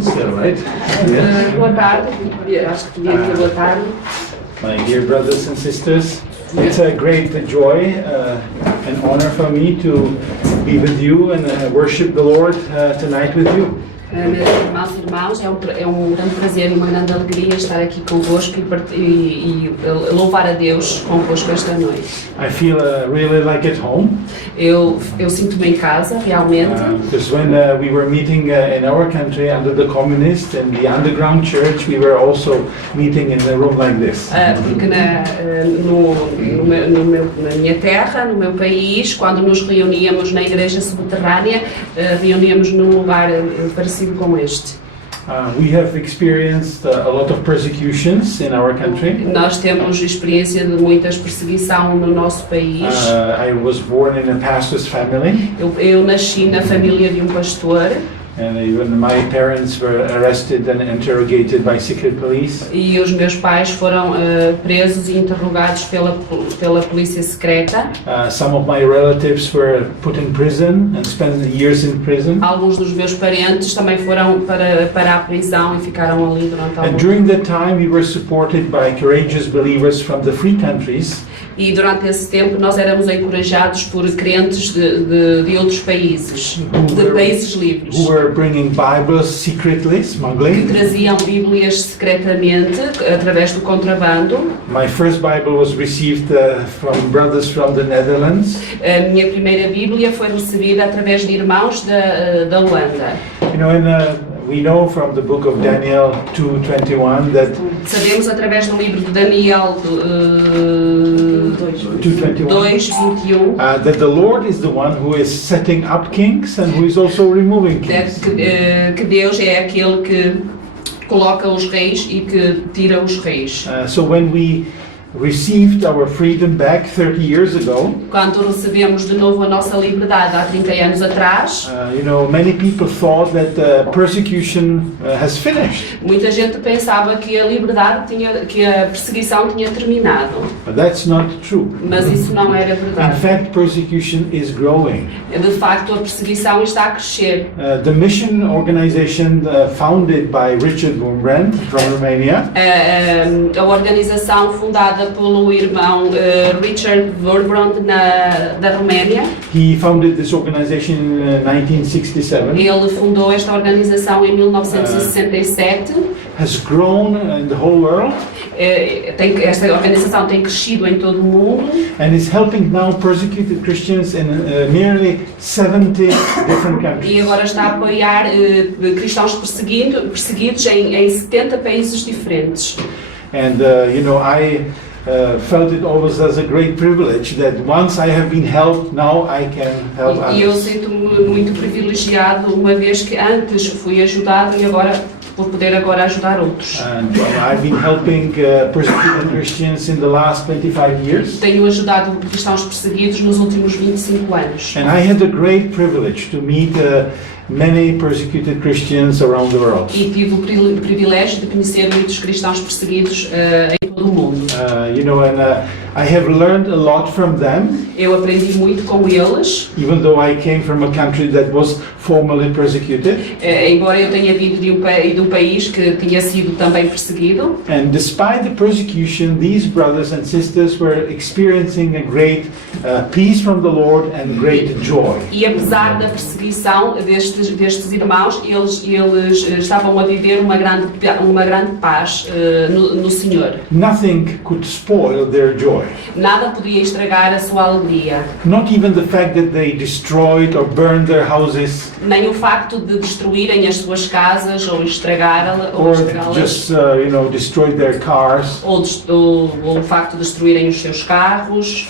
So, right? Yeah. Boa tarde, acho que devia dizer boa tarde. My dear brothers and sisters, it's a great joy and honor for me to be with you and worship the Lord tonight with you. Meus irmãos e irmãs, é um grande prazer e uma grande alegria estar aqui convosco e louvar a Deus convosco esta noite. I feel really like at home. Eu sinto-me em casa, realmente. Because when we were meeting in our country under the communists and the underground church, we were also meeting in a room like this. Porque na minha terra, no meu país, quando nos reuníamos na igreja subterrânea, reuníamos num lugar parecido com este. We have experienced a lot of persecutions in our country. Nós temos experiência de muitas perseguição no nosso país. I was born in a pastor's family. Eu nasci na família de um pastor. And even my parents were arrested and interrogated by secret police. E os meus pais foram presos e interrogados pela polícia secreta. Some of my relatives were put in prison and spent years in prison. Alguns dos meus parentes também foram para a prisão e ficaram ali durante algum tempo. And during that time we were supported by courageous believers from the free countries. E durante esse tempo nós éramos encorajados por crentes de outros países, de países livres. Who were bringing Bibles secretly, smuggling. Que traziam Bíblias secretamente através do contrabando. My first Bible was received from brothers from the Netherlands. A minha primeira Bíblia foi recebida através de irmãos da Holanda. You know, we know from the book of Daniel 2:21 that sabemos através do livro de Daniel 2:21 that the Lord is the one who is setting up kings and who is also removing kings. Que Deus é aquele que coloca os reis e que tira os reis. So when we received our freedom back 30 years ago, quando recebemos de novo a nossa liberdade há 30 anos atrás, you know, many people thought that persecution has finished. Muita gente pensava que a liberdade que a perseguição tinha terminado. But that's not true. Mas isso não era verdade. In fact, persecution is growing. De facto, a perseguição está a crescer. The mission organization founded by Richard Wurmbrand from Romania. A organização fundada pelo irmão Richard Wurmbrand da Roménia. He founded this organization in 1967. Ele fundou esta organização em 1967. Has grown in the whole world. Esta organização tem crescido em todo o mundo. And is helping now persecuted Christians in nearly 70 different countries. E agora está a apoiar cristãos perseguidos em 70 países diferentes. And you know, I felt it always as a great privilege that once I have been helped, now I can help others. E eu sinto-me muito privilegiado uma vez que antes fui ajudado e agora por poder agora ajudar outros. And I've been helping persecuted Christians in the last 25 years. Tenho ajudado cristãos perseguidos nos últimos 25 anos. And I had the great privilege to meet many persecuted Christians around the world. E tive o privilégio de conhecer muitos cristãos perseguidos em todo o mundo. You know, and I have learned a lot from them. Eu aprendi muito com eles. Even though I came from a country that was formerly persecuted. Embora eu tenha vindo de um país que tinha sido também perseguido. And despite the persecution, these brothers and sisters were experiencing a great peace from the Lord and great joy. E apesar da perseguição destes irmãos, eles estavam a viver uma grande paz no Senhor. Nothing could spoil their joy. Nada podia estragar a sua alegria. Not even the fact that they destroyed or burned their houses. Nem o facto de destruírem as suas casas ou estragá-las. Or just you know, destroyed their cars. Ou o facto de destruírem os seus carros.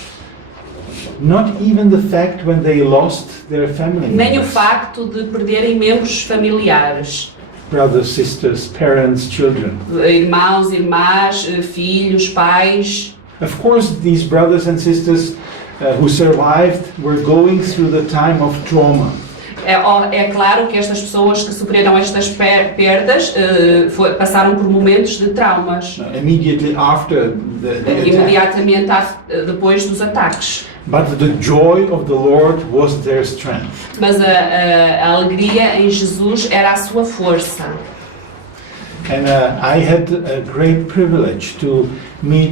Not even the fact when they lost their family members. Nem o facto de perderem membros familiares. Brothers, sisters, parents, children. Irmãos, irmãs, filhos, pais. Of course, these brothers and sisters who survived were going through the time of trauma. É claro que estas pessoas que sofreram estas perdas passaram por momentos de traumas. Immediately after imediatamente depois dos ataques. But the joy of the Lord was their strength. Mas a alegria em Jesus era a sua força. And I had a great privilege to meet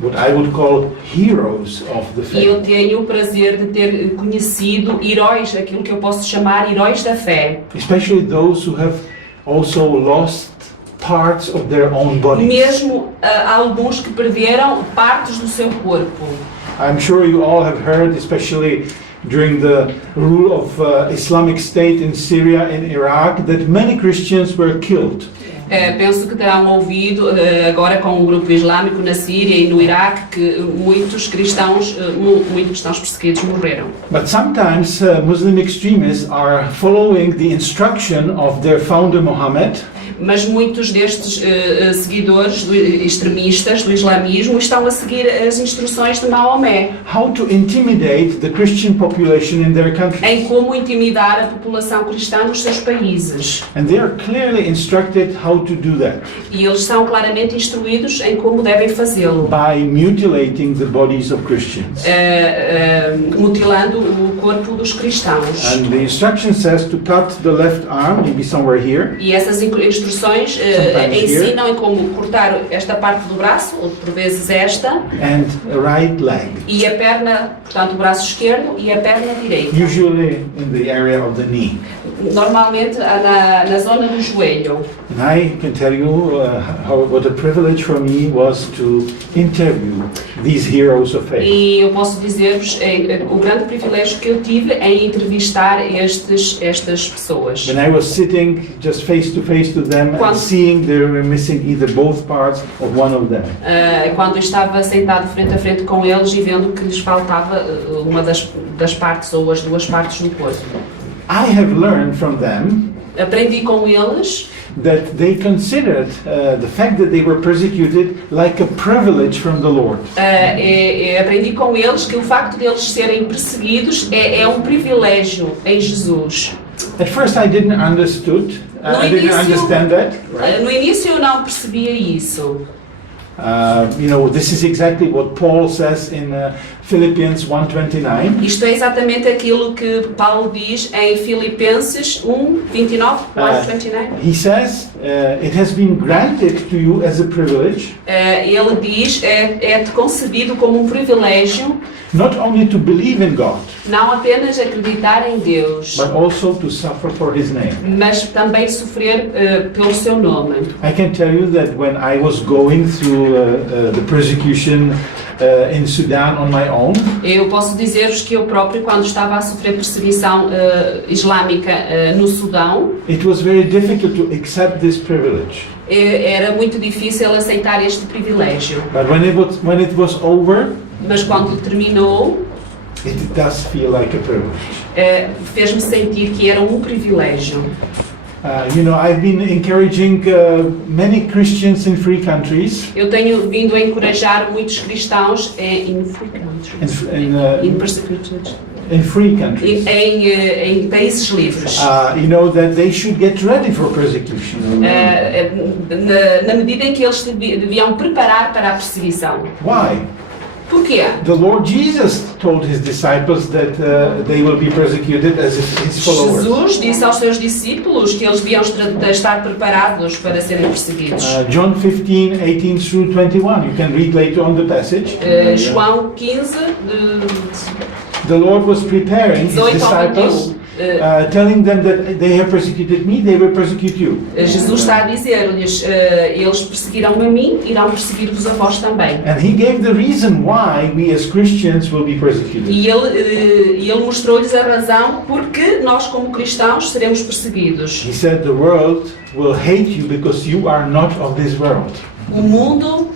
what I would call heroes of the E eu faith. tenho o prazer de ter conhecido heróis, aquilo que eu posso chamar heróis da fé. Especially those who have also lost parts of their own bodies. Mesmo alguns que perderam partes do seu corpo. I'm sure you all have heard, especially during the rule of Islamic State in Syria and Iraq, that many Christians were killed. Penso que terão ouvido, agora com o grupo islâmico na Síria e no Iraque, que muitos cristãos perseguidos morreram. But sometimes Muslim extremists are following the instruction of their founder Muhammad. Mas muitos destes seguidores extremistas do islamismo estão a seguir as instruções de Maomé How to intimidate the Christian population in their country. em como intimidar a população cristã nos seus países. And they are clearly instructed how to do that E eles são claramente instruídos em como devem fazê-lo, by mutilating the bodies of Christians. mutilando o corpo dos cristãos. And the instruction says to cut the left arm, maybe somewhere here, E essas instruções ensinam em como cortar esta parte do braço, ou por vezes esta, and a right leg, e a perna, portanto o braço esquerdo e a perna direita. usually in the area of the knee. Normalmente na zona do joelho. And I can tell you what a privilege for me was to interview these heroes of faith. E eu posso dizer-vos o grande privilégio que eu tive em entrevistar estas pessoas. When I was sitting just face to them and seeing they were missing either both parts or one of them. Quando eu estava sentado frente a frente com eles e vendo que lhes faltava uma das partes ou as duas partes do corpo. I have learned from them Aprendi com eles that they considered the fact that they were persecuted like a privilege from the Lord. aprendi com eles que o facto de eles serem perseguidos é um privilégio em Jesus. At first I didn't understand that. Right? No início eu não percebia isso. This is exactly what Paul says in Philippians 1:29. Isto é exatamente aquilo que Paulo diz em Filipenses 1:29. He says, it has been granted to you as a privilege, Ele diz, é-te concedido como um privilégio, not only to believe in God, não apenas acreditar em Deus, but also to suffer for His name. mas também sofrer pelo seu nome. I can tell you that when I was going through the persecution in Sudan on my own, Eu posso dizer-vos que eu próprio, quando estava a sofrer perseguição islâmica no Sudão, it was very difficult to accept this privilege. Era muito difícil aceitar este privilégio. But when it was over, Mas quando terminou, it does feel like a privilege. fez-me sentir que era um privilégio. I've been encouraging many Christians in free countries. Eu tenho vindo a encorajar muitos cristãos in free countries, in persecuted, in free countries. em países livres. That they should get ready for persecution. Na medida em que eles deviam preparar para a perseguição. Why? Porquê? The Lord Jesus told His disciples that they will be persecuted as His followers. Jesus disse aos seus discípulos que eles deviam estar preparados para serem perseguidos. John 15:18 through 21. You can read later on the passage. João 15, The Lord was preparing His 18 ao disciples, 21. telling them that they have persecuted me, they will persecute you. Jesus está a dizer-lhes, eles perseguiram-me a mim, irão perseguir-vos a vós também. And He gave the reason why we as Christians will be persecuted. E ele mostrou-lhes a razão porque nós, como cristãos, seremos perseguidos. He said the world will hate you because you are not of this world. O mundo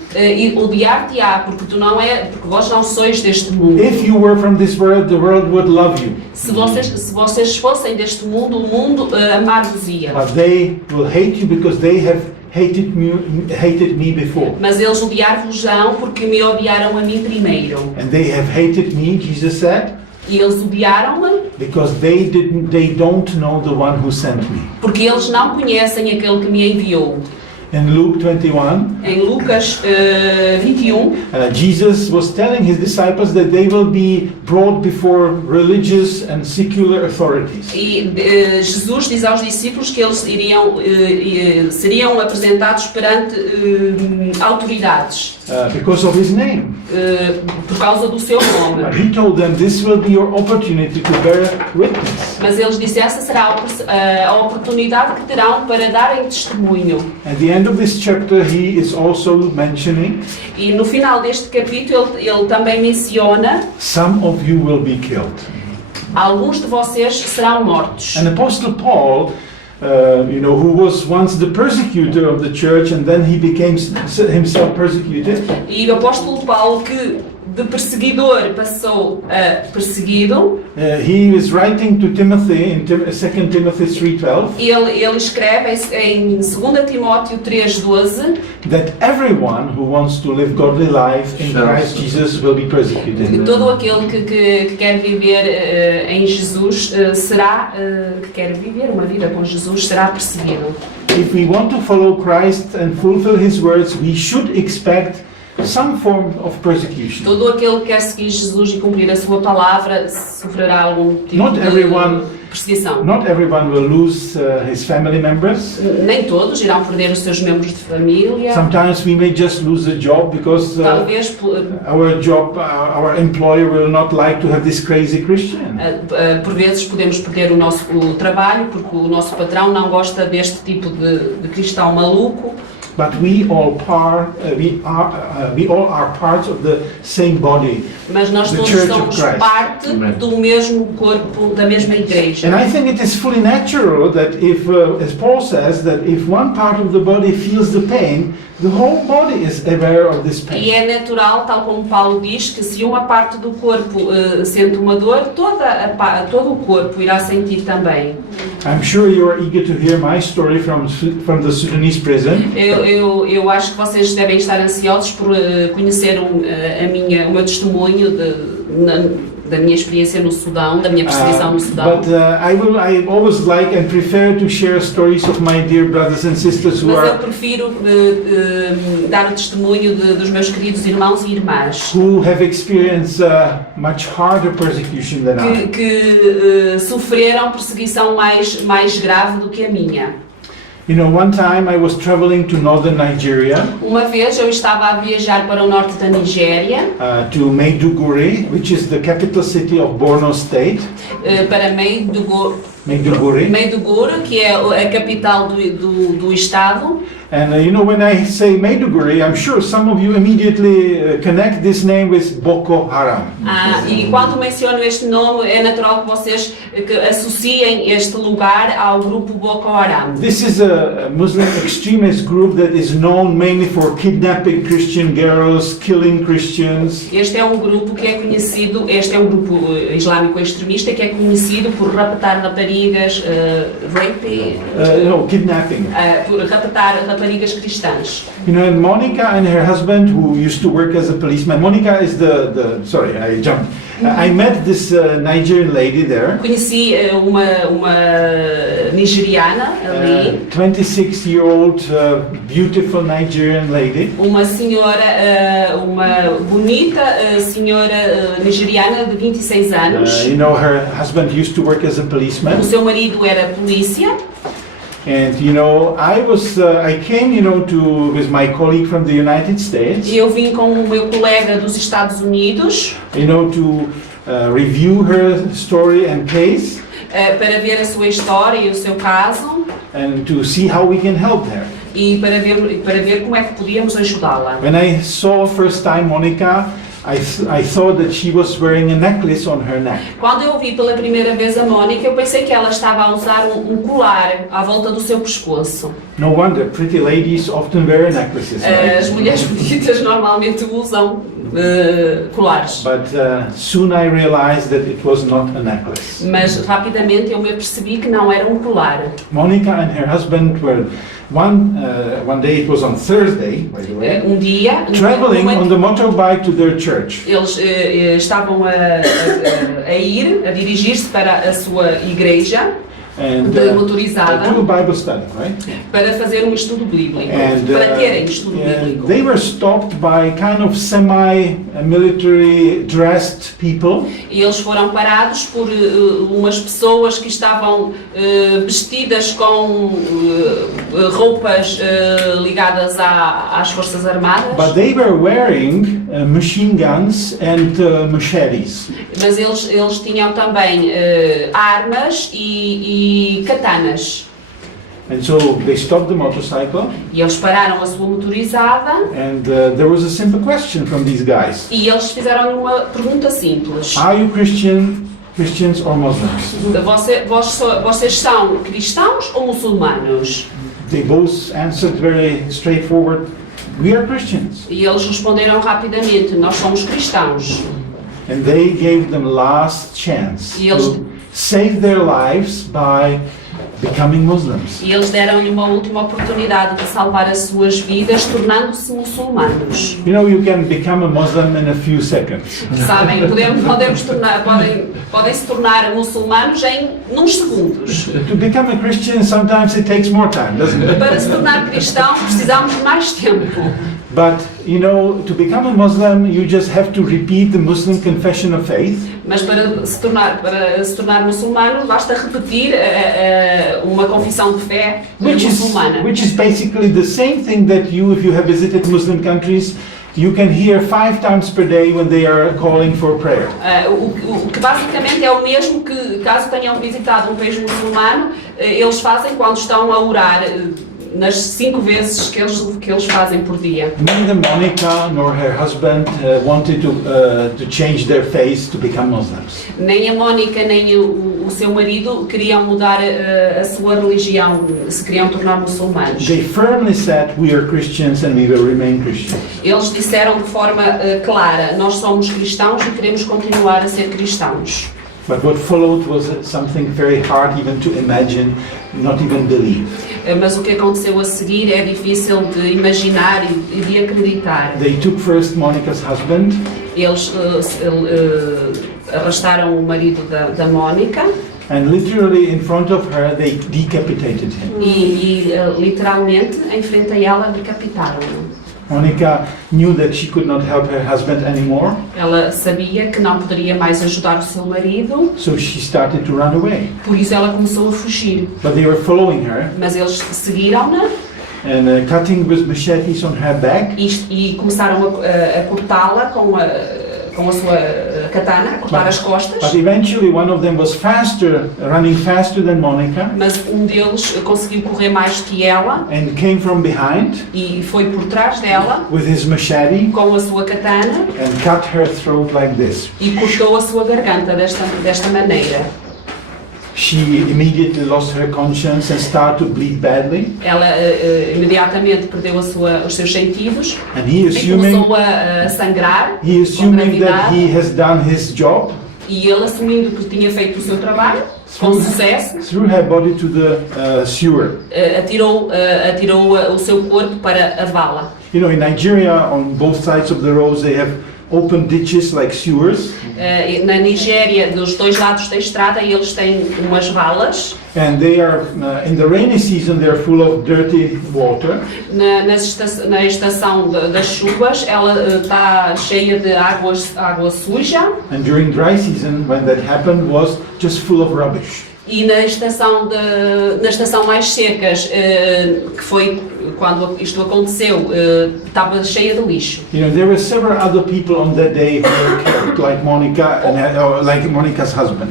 odiar-te-á porque porque vós não sois deste mundo. If you were from this world, the world would love you. Se vocês fossem deste mundo, o mundo amar-vos-ia. But they will hate you because they have hated me before. Mas eles odiar-vos-ão porque me odiaram a mim primeiro. And they have hated me, Jesus said, E eles odiaram-me because they don't know the one who sent me. porque eles não conhecem aquele que me enviou. In Luke 21, em Lucas 21, Jesus was telling his disciples that they will be brought before religious and secular authorities. e Jesus diz aos discípulos que eles seriam apresentados perante autoridades Because of his name. por causa do seu nome. He told them this will be your opportunity to bear witness. Mas eles disseram essa será a oportunidade que terão para darem testemunho. At the end of this chapter, he is also mentioning, E no final deste capítulo ele também menciona: some of you will be killed. alguns de vocês serão mortos. And Apostle Paul, who was once the persecutor of the church and then he became himself persecuted, E o apóstolo Paulo, que de perseguidor passou a perseguido, he is writing to Timothy in 2 Timothy 3:12 ele escreve em 2 Timóteo 3:12 that everyone who wants to live godly life in Christ Jesus will be que persecuted. todo aquele que quer viver em Jesus que quer viver uma vida com Jesus será perseguido. If we want to follow Christ and fulfill his words, we should expect some form of persecution. Todo aquele que quer seguir Jesus e cumprir a sua palavra sofrerá algum tipo Not everyone- de perseguição. Not everyone will lose his family members. Nem todos irão perder os seus membros de família. Sometimes we may just lose a job because Talvez our employer will not like to have this crazy Christian. por vezes podemos perder o trabalho porque o nosso patrão não gosta deste tipo de cristão maluco. But we all are parts of the same body. Mas nós The todos Church of somos Christ. parte do mesmo corpo, da mesma igreja. And I think it is fully natural that if, as Paul says, that if one part of the body feels the pain, the whole body is aware of this E pain. é natural, tal como Paulo diz, que se uma parte do corpo sente uma dor, todo o corpo irá sentir também. I'm sure you are eager to hear my story from the Sudanese prison. Eu acho que vocês devem estar ansiosos por conhecer o meu testemunho da minha experiência no Sudão, da minha perseguição no Sudão. But I always like and prefer to share stories of my dear brothers and sisters who Mas eu are prefiro dar o testemunho dos meus queridos irmãos e irmãs who have experienced much harder persecution than I. que sofreram perseguição mais grave do que a minha. You know, one time I was traveling to northern Nigeria, Uma vez eu estava a viajar para o norte da Nigéria, to Maiduguri, which is the capital city of Borno State. para Maiduguri, que é a capital do estado. And when I say Maiduguri, I'm sure some of you immediately connect this name with Boko Haram. E quando menciono este nome, é natural que vocês associem este lugar ao grupo Boko Haram. This is a Muslim extremist group that is known mainly for kidnapping Christian girls, killing Christians. Este é um grupo islâmico extremista que é conhecido por raptar raparigas, Kidnapping. Por raptar raparigas cristãs. And Monica and her husband, who used to work as a policeman, Monica is sorry, I jumped. I met this Nigerian lady there. Conheci uma nigeriana ali, 26-year-old, beautiful Nigerian lady. uma bonita senhora nigeriana de 26 anos. Her husband used to work as a policeman. O seu marido era polícia. And I came, with my colleague from the United States. E eu vim com o meu colega dos Estados Unidos, To review her story and case, para ver a sua história e o seu caso and to see how we can help her. e para ver como é que podíamos ajudá-la. When I saw first time Monica, I thought that she was wearing a necklace on her neck. Quando eu vi pela primeira vez a Mónica, eu pensei que ela estava a usar um colar à volta do seu pescoço. No wonder, pretty ladies often wear necklaces, right? As mulheres bonitas normalmente usam colares. But soon I realized that it was not a necklace. Mas rapidamente eu me apercebi que não era um colar. Monica and her husband were one day, it was on Thursday, by the way, Um dia, traveling on the motorbike to their church. eles estavam a dirigir-se para a sua igreja. and de motorizada do a Bible study, right? para fazer um estudo bíblico, And para terem estudo bíblico. they were stopped by kind of semi-military dressed people. E eles foram parados por umas pessoas que estavam vestidas com roupas ligadas às Forças Armadas. But they were wearing machine guns and machetes. Mas eles tinham também armas e katanas. And so they stopped the motorcycle, E eles pararam a sua motorizada and there was a simple question from these guys. e eles fizeram uma pergunta simples. Are you Christians or Muslims? Vocês são cristãos ou muçulmanos? They both answered very straightforward, we are Christians. E eles responderam rapidamente, nós somos cristãos. And they gave them last chance E eles- to save their lives by becoming Muslims. E eles deram-lhe uma última oportunidade de salvar as suas vidas, tornando-se muçulmanos. You know, you can become a Muslim in a few seconds. Sabem, podem se tornar muçulmanos num segundos. To become a Christian, sometimes it takes more time, doesn't it? Para se tornar cristão, precisamos de mais tempo. But, you know, to become a Muslim, you just have to repeat the Muslim confession of faith. Mas para se tornar muçulmano, basta repetir uma confissão de fé muçulmana. Which is basically the same thing that you, if you have visited Muslim countries, you can hear 5 times per day when they are calling for prayer. O que basicamente é o mesmo que, caso tenham visitado um país muçulmano, eles fazem quando estão a orar, nas 5 vezes que eles fazem por dia. Neither Monica nor her husband wanted to change their faith to become Muslims. Nem a Mónica nem o seu marido queriam mudar a sua religião, se queriam tornar muçulmanos. They firmly said, we are Christians and we will remain Christians. Eles disseram de forma clara, nós somos cristãos e queremos continuar a ser cristãos. But what followed was something very hard even to imagine, not even believe. Mas o que aconteceu a seguir é difícil de imaginar e de acreditar. They took first Monica's husband Eles arrastaram o marido da Mónica and literally in front of her they decapitated him. e literalmente em frente a ela decapitaram-no. Monica knew that she could not help her husband anymore, Ela sabia que não poderia mais ajudar o seu marido, so she started to run away. por isso ela começou a fugir. But they were following her Mas eles seguiram-na and cutting with machetes on her back. e começaram a cortá-la com a sua katana, a cortar as costas. But eventually one of them was running faster than Monica, Mas um deles conseguiu correr mais que ela and came from behind e foi por trás dela with his machete com a sua katana and cut her throat like this. e cortou a sua garganta desta maneira. She immediately lost her conscience and started to bleed badly. Ela imediatamente perdeu os seus sentidos And he e começou a sangrar com assuming that he gravidade has done his job, e ele assumindo que tinha feito o seu trabalho com sucesso, threw her body to the sewer. atirou o seu corpo para a vala. You know, in Nigeria, on both sides of the roads, they have open ditches like sewers, Na Nigéria, dos dois lados da estrada, eles têm umas valas. and they are in the rainy season they are full of dirty water. Na estação das chuvas, ela está cheia de água suja. And during dry season, when that happened, was just full of rubbish. E na estação mais secas, que foi quando isto aconteceu, estava cheia de lixo. You know, there were several other people on that day who were killed, like Monica or like Monica's husband.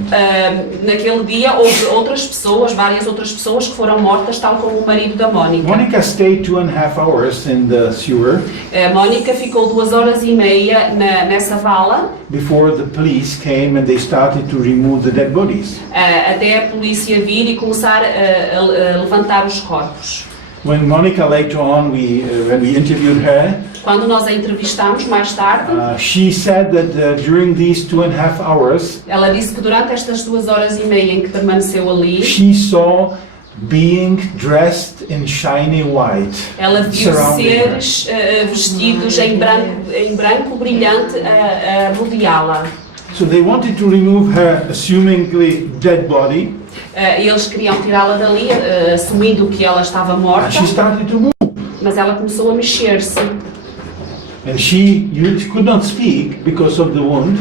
Naquele dia houve várias outras pessoas que foram mortas, tal como o marido da Mónica. Monica stayed 2.5 hours in the sewer A Mónica ficou 2 horas e meia nessa vala, before the police came and they started to remove the dead bodies. até a polícia vir e começar a levantar os corpos. When Monica later on, when we interviewed her, Quando nós a entrevistamos mais tarde, she said that during these 2.5 hours, ela disse que durante estas 2 horas e meia em que permaneceu ali, she saw being dressed in shiny white, ela viu surrounding her. seres vestidos em branco brilhante a rodeá-la. So they wanted to remove her assumingly dead body, Eles queriam tirá-la dali, assumindo que ela estava and morta, she started to move. mas ela começou a mexer-se. And she could not speak because of the wound,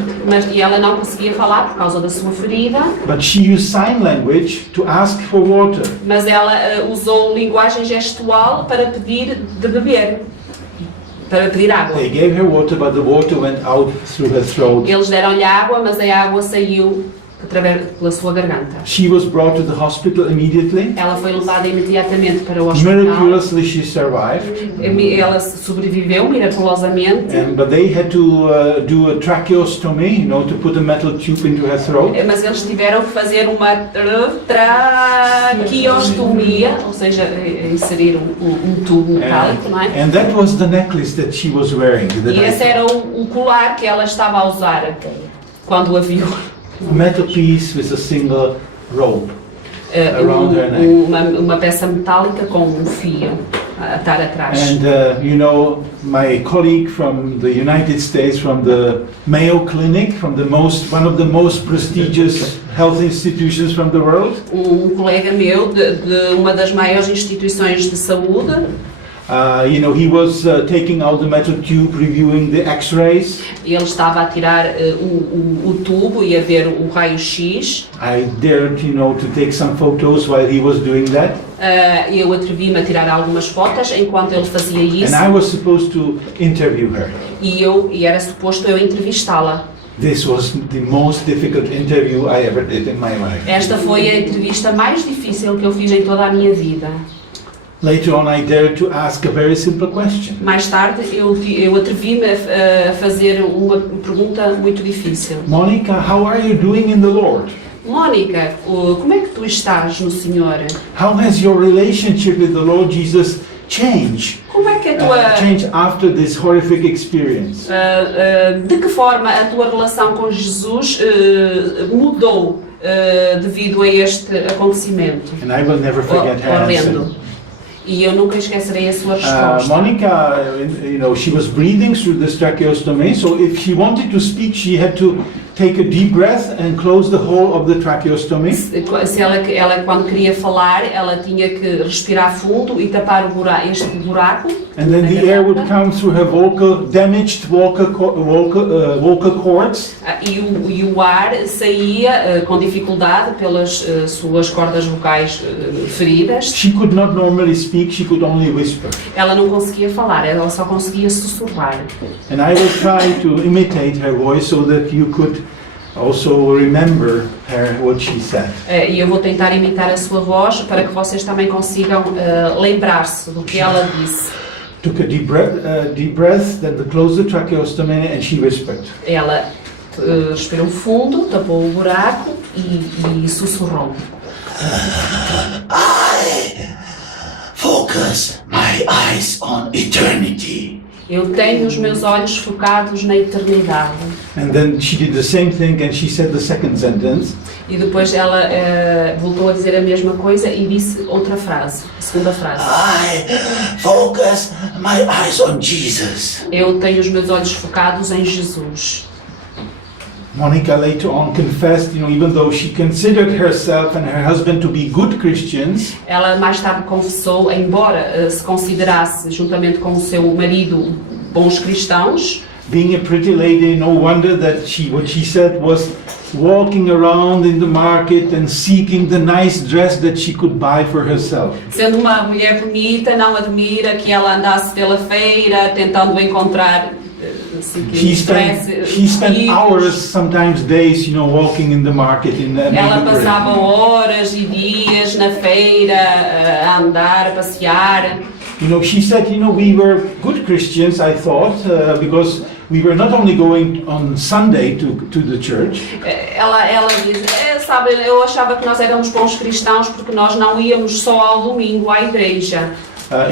E ela não conseguia falar por causa da sua ferida, but she used sign language to ask for water. mas ela usou linguagem gestual para pedir de beber, para pedir água. They gave her water, but the water went out through her throat. Eles deram-lhe água, mas a água saiu pela sua garganta. She was brought to the hospital immediately. Ela foi levada imediatamente para o hospital. Miraculously, she survived. Ela sobreviveu miraculosamente, But they had to do a tracheostomy, to put a metal tube into her throat. mas eles tiveram que fazer uma traqueostomia, ou seja, inserir um tubo metálico, não é? And that was the necklace that she was wearing. E esse era o colar que ela estava a usar quando a viu. A metal piece with a single rope around her neck. Uma peça metálica com um fio a atar atrás. And my colleague from the United States, from the Mayo Clinic, from one of the most prestigious health institutions from the world. Colega meu de uma das maiores instituições de saúde. He was taking out the metal tube, reviewing the X-rays. Ele estava a tirar o tubo e a ver o raio-x. I dared, to take some photos while he was doing that. Eu atrevi-me a tirar algumas fotos enquanto ele fazia isso. And I was supposed to interview her. E era suposto eu entrevistá-la. This was the most difficult interview I ever did in my life. Esta foi a entrevista mais difícil que eu fiz em toda a minha vida. Later on, I dared to ask a very simple question. Mais tarde, eu atrevi-me a fazer uma pergunta muito difícil. Monica, how are you doing in the Lord? Mónica, como é que tu estás no Senhor? How has your relationship with the Lord Jesus changed? Como é que a tua... changed after this horrific experience? De que forma a tua relação com Jesus mudou devido a este acontecimento? And I will never forget her answer. E eu nunca esquecerei a sua resposta. Monica, she was breathing through this tracheostomy, so if she wanted to speak, she had to take a deep breath and close the whole of the tracheostomy. Se ela quando queria falar, ela tinha que respirar fundo e tapar este buraco. And then the air would come through her damaged vocal cords. E o ar saía com dificuldade pelas suas cordas vocais feridas. She could not normally speak, she could only whisper. Ela não conseguia falar, ela só conseguia sussurrar. And I will try to imitate her voice so that you could also remember what she said. E eu vou tentar imitar a sua voz para que vocês também consigam lembrar-se do que ela disse. Took a deep breath, then closed the tracheostomy and she whispered. Ela respirou fundo, tapou o buraco e sussurrou. I focus my eyes on eternity. Eu tenho os meus olhos focados na eternidade. And then she did the same thing and she said the second sentence. E depois ela voltou a dizer a mesma coisa e disse outra frase, a segunda frase. I focus my eyes on Jesus. Eu tenho os meus olhos focados em Jesus. Monica later on confessed, even though she considered herself and her husband to be good Christians, ela mais tarde confessou, embora se considerasse, juntamente com o seu marido, bons cristãos, being a pretty lady, no wonder that what she said was walking around in the market and seeking the nice dress that she could buy for herself. Sendo uma mulher bonita, não admira que ela andasse pela feira tentando encontrar She spent hours, sometimes days, walking in the market in Ela passava horas e dias na feira a andar, a passear. She said, we were good Christians, I thought, because we were not only going on Sunday to the church. Ela diz, sabe, eu achava que nós éramos bons cristãos porque nós não íamos só ao domingo à igreja.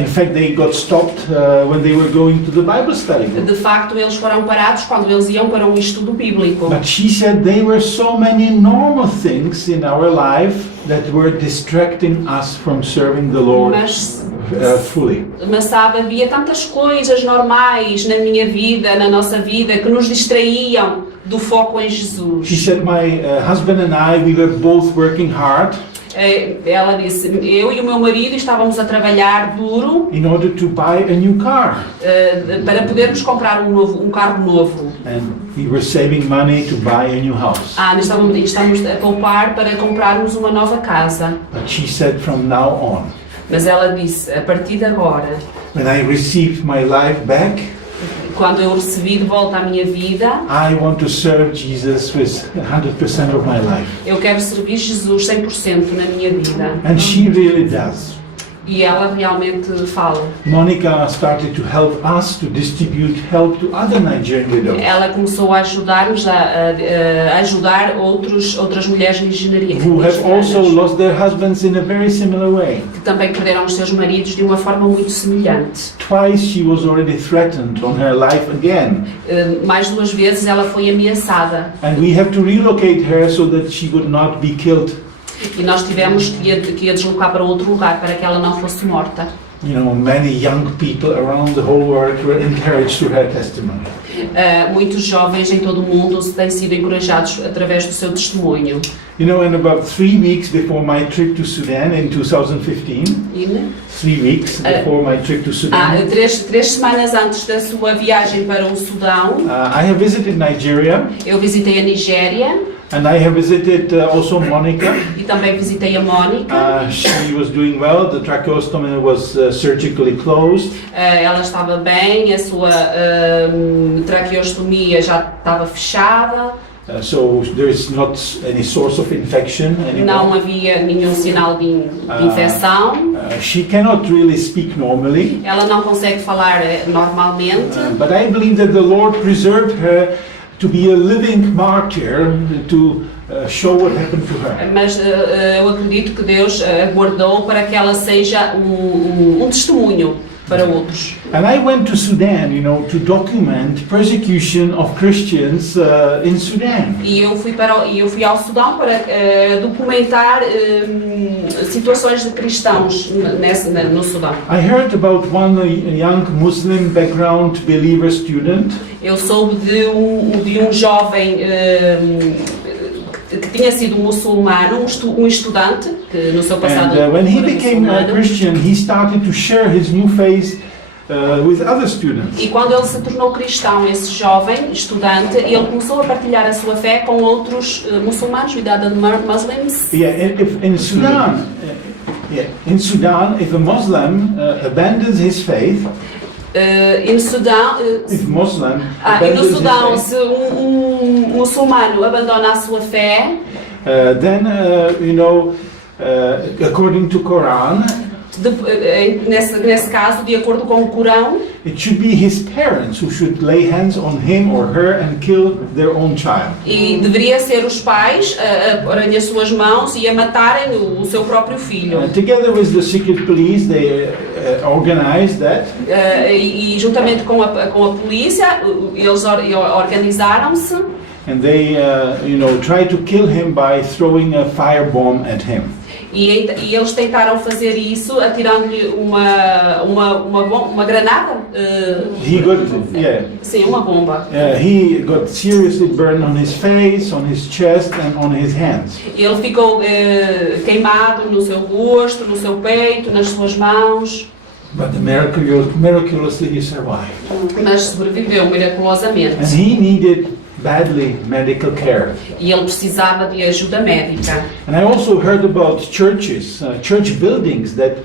In fact, they got stopped when they were going to the Bible study. De facto, eles foram parados quando eles iam para um estudo bíblico. But she said there were so many normal things in our life that were distracting us from serving the Lord fully. Mas sabe, havia tantas coisas normais na minha vida, na nossa vida, que nos distraíam do foco em She Jesus. said, my husband and I, we were both working hard Ela disse, eu e o meu marido estávamos a trabalhar duro in order to buy a new car. para podermos comprar um carro novo. And we were saving money to buy a new house. Estamos a poupar para comprarmos uma nova casa. But she said, from now on, Mas ela disse, a partir de agora, when I received my life back, quando eu recebi de volta a minha vida, I want to serve Jesus with 100% of my life. eu quero servir Jesus 100% na minha vida. And she really does. E ela realmente fala. Monica started to help us to distribute help to other Nigerian widows Ela começou a ajudar-nos a ajudar outras mulheres who have also nigerianas lost their husbands in a very similar way. que também perderam os seus maridos de uma forma muito semelhante. Twice she was already threatened on her life again. Mais 2 vezes ela foi ameaçada And we have to relocate her so that she would not be killed. e nós tivemos que a deslocar para outro lugar para que ela não fosse morta. You know, many young people around the whole world were encouraged through her testimony. Muitos jovens em todo o mundo têm sido encorajados através do seu testemunho. You know, in about 3 weeks before my trip to Sudan in 2015, 3 weeks before my trip to Sudan, três semanas antes da sua viagem para o Sudão, I have visited Nigeria, eu visitei a Nigéria and I have visited also Monica. e também visitei a Mónica. She was doing well. The tracheostomy was surgically closed. Ela estava bem, a sua traqueostomia já estava fechada, So there is not any source of infection não anymore. havia nenhum sinal de infecção. She cannot really speak normally, Ela não consegue falar normalmente, but I believe that the Lord preserved her to be a living martyr to show what happened to her. mas eu acredito que Deus a guardou para que ela seja um testemunho para outros. And I went to Sudan, you know, to document persecution of Christians in Sudan. E eu fui ao Sudão para documentar situações de cristãos no Sudão. I heard about one young Muslim background believer student Eu soube de um jovem que tinha sido muçulmano, um estudante que no seu passado and when he foi became a muçulmano. Christian, he started to share his new faith with other students. E quando ele se tornou cristão, esse jovem estudante, ele começou a partilhar a sua fé com outros muçulmanos, with other Muslims. Yeah, in Sudan, if a Muslim abandons his faith, E no Sudão, if Muslim e no abandons Sudão, his faith, se um muçulmano abandona a sua fé, then you know, according to Quran, nesse caso, de acordo com o Corão, it should be his parents who should lay hands on him or her and kill their own child. e deveria ser os pais a porem as suas mãos e a matarem o seu próprio filho. Together with the secret police, they organized that. E juntamente com a polícia, eles organizaram-se And they, you know, tried to kill him by throwing a firebomb at him. e eles tentaram fazer isso atirando-lhe uma granada. He got, yeah, Sim, uma bomba. he got seriously burned on his face, on his chest, and on his hands. Ele ficou queimado no seu rosto, no seu peito, nas suas mãos, But miraculously he survived. mas sobreviveu miraculosamente. And he needed badly medical care. E ele precisava de ajuda médica. And I also heard about churches, church buildings that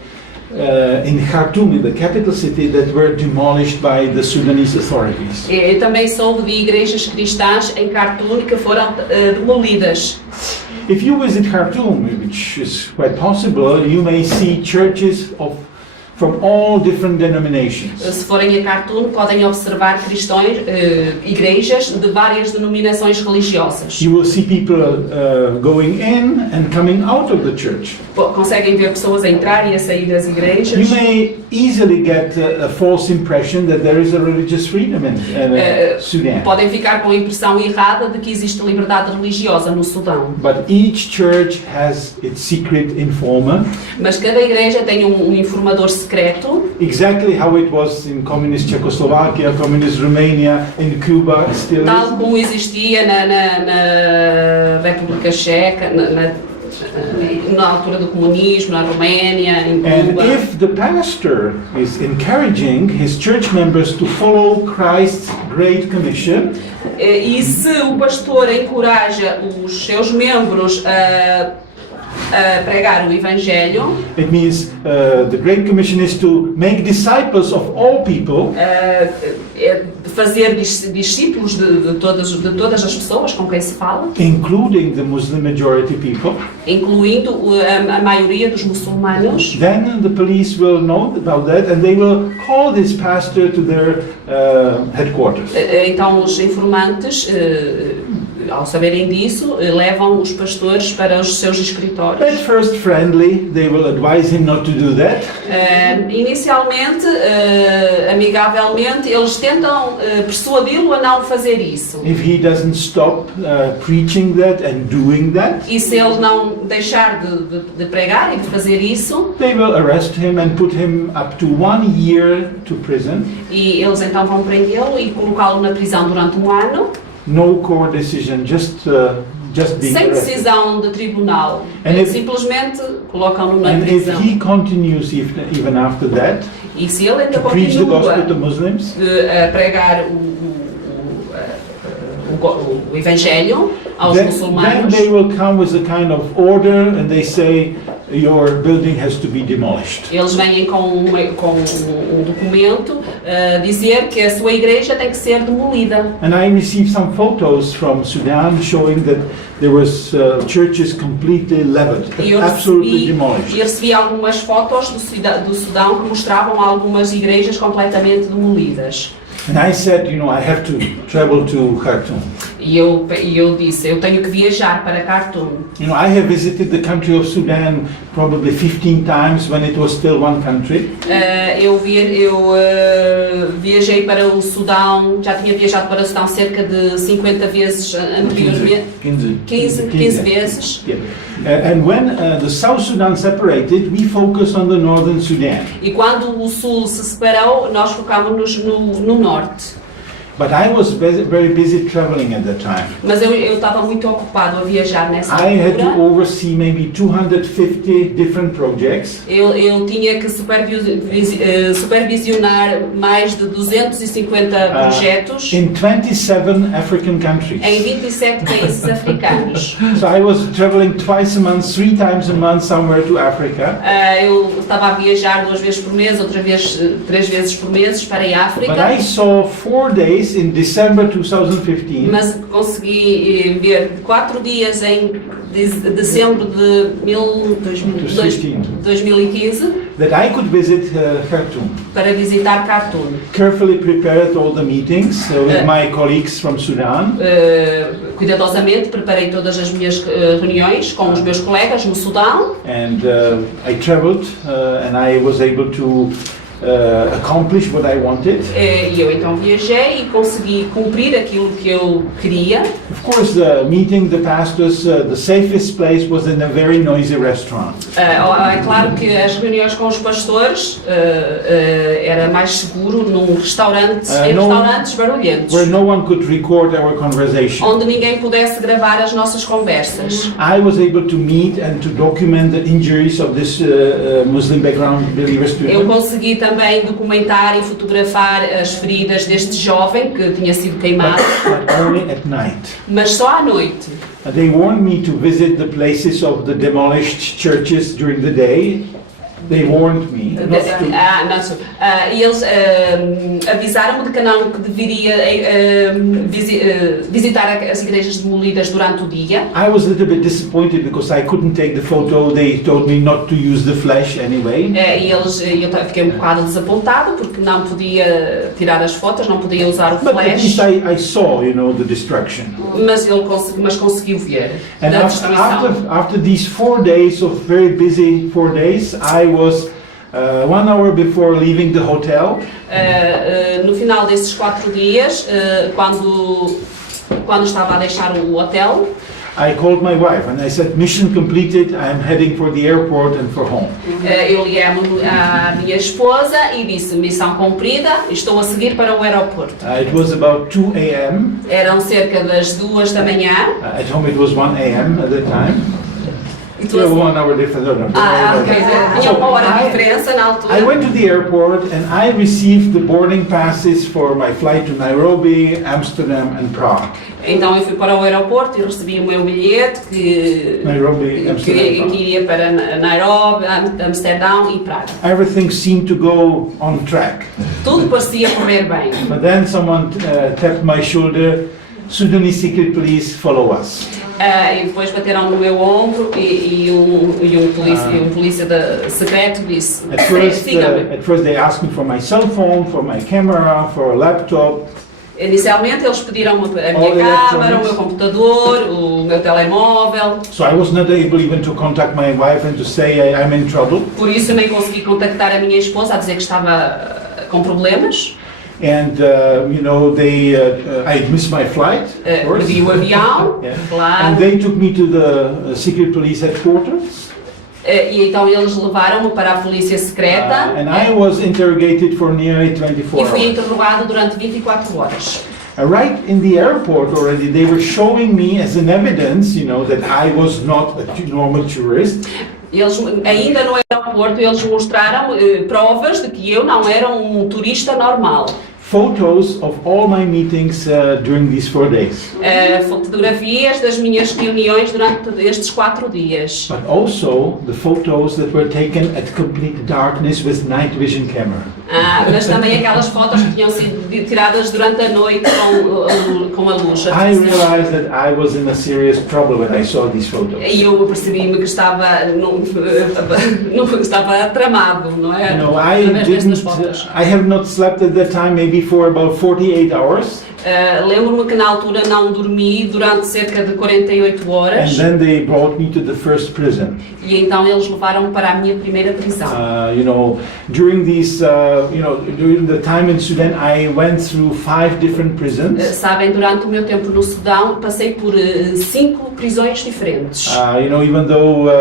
in Khartoum, in the capital city, that were demolished by the Sudanese authorities. Eu também soube de igrejas cristãs em Khartoum que foram demolidas. If you visit Khartoum, which is quite possible, you may see churches from all different denominations. Se forem a Khartoum, podem observar igrejas de várias denominações religiosas. You will see people going in and coming out of the church. Conseguem ver pessoas a entrar e a sair das igrejas. You may easily get a false impression that there is a religious freedom in Sudan. Podem ficar com a impressão errada de que existe liberdade religiosa no Sudão. But each church has its secret informer. Mas cada igreja tem um informador secreto secreto, exactly how it was in communist Czechoslovakia, communist Romania, in Cuba, still tal is. como existia na República Checa, na altura do comunismo, na Roménia, em And Cuba. if the pastor is encouraging his church members to follow Christ's Great Commission, E se o pastor encoraja os seus membros a pregar o Evangelho, it means the Great Commission is to make disciples of all people, fazer discípulos de todas as pessoas com quem se fala, including the Muslim majority people, incluindo a maioria dos muçulmanos. then the police will know about that and they will call this pastor to their headquarters. Então os informantes, ao saberem disso, levam os pastores para os seus escritórios. At first friendly, they will advise him not to do that. Inicialmente, amigavelmente, eles tentam persuadi-lo a não fazer isso. If he doesn't stop preaching that and doing that, E se ele não deixar de pregar e de fazer isso, they will arrest him and put him up to 1 year to prison. e eles então vão prendê-lo e colocá-lo na prisão durante 1 ano, No court decision, just being sem arrested. decisão de tribunal. And if- Simplesmente colocam-no na And if prisão. he continues even after that E se ele ainda to preach the gospel to continua Muslims, a pregar o Evangelho aos then muçulmanos, they will come with a kind of order and they say your building has to be demolished. eles vêm com um documento dizer que a sua igreja tem que ser demolida. And I received some photos from Sudan showing that there was churches completely leveled, E eu absolutely demolished. recebi algumas fotos do Sudão que mostravam algumas igrejas completamente demolidas. And I said, I have to travel to Khartoum. E eu disse, eu tenho que viajar para Khartoum. I have visited the country of Sudan probably 15 times when it was still one country. Eu viajei para o Sudão, já tinha viajado para o Sudão cerca de 50 vezes anteriormente. 15 vezes. Yeah. And when the South Sudan separated, we focused on the northern Sudan. E quando o Sul se separou, nós focámos-nos no Norte. But I was very busy traveling at that time. Mas eu estava muito ocupado a viajar nessa I had to altura. oversee maybe 250 different projects. Eu tinha que supervisionar mais de 250 projetos In 27 African countries. em 27 países africanos. So I was traveling twice a month, 3 times a month somewhere to Africa. Eu estava a viajar 2 vezes por mês, outra vez 3 vezes por mês para a But I África. saw 4 days in December 2015 Mas consegui ver 4 dias em dezembro de 2015 that I could visit Khartoum. para visitar Khartoum. Carefully prepared all the meetings with my colleagues from Sudan. Cuidadosamente preparei todas as minhas reuniões com os meus colegas no Sudão. And I traveled and I was able to accomplish what I wanted. E eu então viajei e consegui cumprir aquilo que eu queria. Of course, the meeting the pastors, the safest place was in a very noisy restaurant. É claro que as reuniões com os pastores era mais seguro num restaurante, em restaurantes barulhentos, Where no one could record our conversation. onde ninguém pudesse gravar as nossas conversas. I was able to meet and to document the injuries of this Muslim background believer Eu student. consegui também documentar e fotografar as feridas deste jovem que tinha sido queimado, But only at night. mas só à noite. They warned me to visit the places of the demolished churches during the day. They warned me not to. E eles avisaram-me de que não que deveria visitar as igrejas demolidas durante o dia. I was a little bit disappointed because I couldn't take the photo. They told me not to use the flash anyway. Eu fiquei um bocado desapontado porque não podia tirar as fotos, não podia usar o But at least flash, I saw, the destruction. mas conseguiu ver And a destruição. after these 4 days of very busy 4 days, I was 1 hour before leaving the hotel. No final desses 4 dias, quando estava a deixar o hotel, I called my wife and I said, mission completed, I am heading for the airport and for home. Eu liguei à minha esposa e disse, missão cumprida, estou a seguir para o aeroporto. It was about 2 a.m. Eram cerca das 2 da manhã. At home it was 1 a.m. at the time. It Yeah, was- 1 hour difference. No, no. ok, tinha uma hora de I- diferença na altura. I went to the airport and I received the boarding passes for my flight to Nairobi, Amsterdam and Prague. Então eu fui para o aeroporto e recebi o meu bilhete Nairobi, Amsterdam, que Prague. iria para Nairobi, Amsterdão e Praga. Everything seemed to go on track. Tudo parecia correr bem. But then someone tapped my shoulder, Sudanese secret police, follow us. E depois bateram no meu ombro e um polícia secreto disse, At first, siga-me. at first they asked me for my cell phone, for my camera, for a laptop. Inicialmente eles pediram a All minha câmara, o electronics. meu computador, o meu telemóvel, So I was not able even to contact my wife and to say I'm in trouble. por isso nem consegui contactar a minha esposa a dizer que estava com problemas. And I missed my flight, of course. Perdi o avião, Yeah. claro. And they took me to the secret police headquarters. E então eles levaram-me para a polícia secreta And I was interrogated for nearly 24 e fui hours. interrogado durante 24 horas. Right in the airport already, they were showing me as an evidence, that I was not a normal tourist. Eles, ainda no aeroporto, eles mostraram provas de que eu não era um turista normal. Photos of all my meetings during these 4 days. Fotografias das minhas reuniões durante estes 4 dias. But also the photos that were taken at complete darkness with night vision camera. Mas também aquelas fotos que tinham sido tiradas durante a noite com a luz I artificial. realized that I was in a serious trouble when I saw these photos. E eu percebi-me que estava tramado, não é? I Através destas didn't. fotos. I have not slept at that time, maybe for about 48 hours, Lembro-me que na altura não dormi durante cerca de 48 and horas then they brought me to the first prison. e então eles levaram-me para a minha primeira prisão. During these, during the time in Sudan, I went through 5 different prisons. Sabem, durante o meu tempo no Sudão passei por 5 prisões diferentes. Even though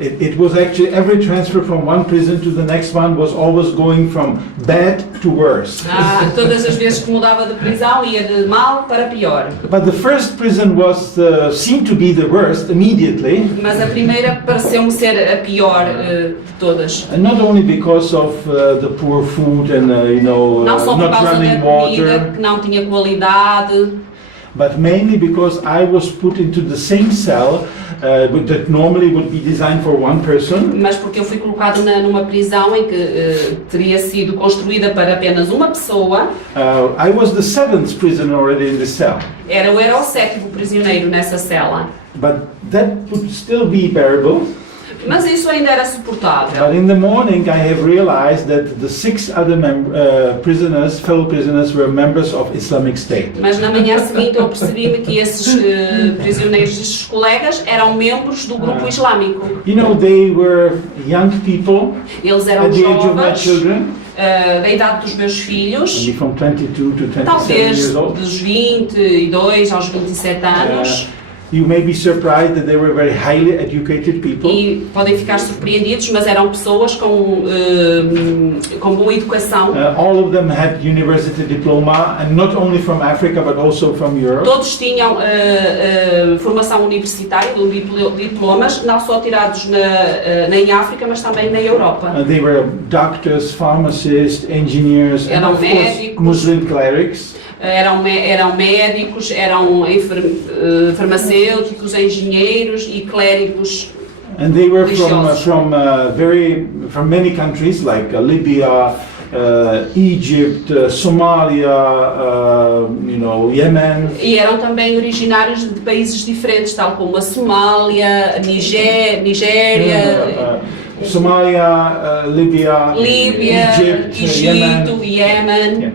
it was actually every transfer from one prison to the next one was always going from bad to worse. Todas as vezes que mudava de prisão ia de mal para pior. But the first prison was seemed to be the worst immediately, Mas a primeira pareceu-me ser a pior de todas. and not only because of the poor food and Não só por not causa da running comida, water, que não tinha qualidade, but mainly because I was put into the same cell that normally would be designed for one person. mas porque eu fui colocado numa prisão em que teria sido construída para apenas uma pessoa. I was the 7th prisoner already in the cell, Eu era o 7º prisioneiro nessa cela. but that would still be bearable. Mas isso ainda era suportável. But in the morning, I have realized that the 6 other fellow prisoners, were members of Islamic State. Mas na manhã seguinte eu percebi-me que esses prisioneiros, esses colegas, eram membros do grupo islâmico. They were young people Eles eram at the age of my jovens, children, da idade dos meus filhos, maybe from 22 to 27 talvez years old. dos 22 aos 27 anos. You may be surprised that they were very highly educated people. E podem ficar surpreendidos, mas eram pessoas com boa educação. All of them had university diploma, and not only from Africa but also from Europe. Todos tinham formação universitária, diplomas, não só tirados em África, mas também na Europa. They were doctors, pharmacists, engineers, and Eram of course médicos. Muslim clerics. Eram médicos, eram farmacêuticos, engenheiros e clérigos. And they were from Religiosos. from many countries like Libya, Egypt, Somalia, Yemen. E eram também originários de países diferentes, tal como a Somália, Nigéria, Somalia, Libya, Líbia, Egypt, Egito, Iémen. Yeah.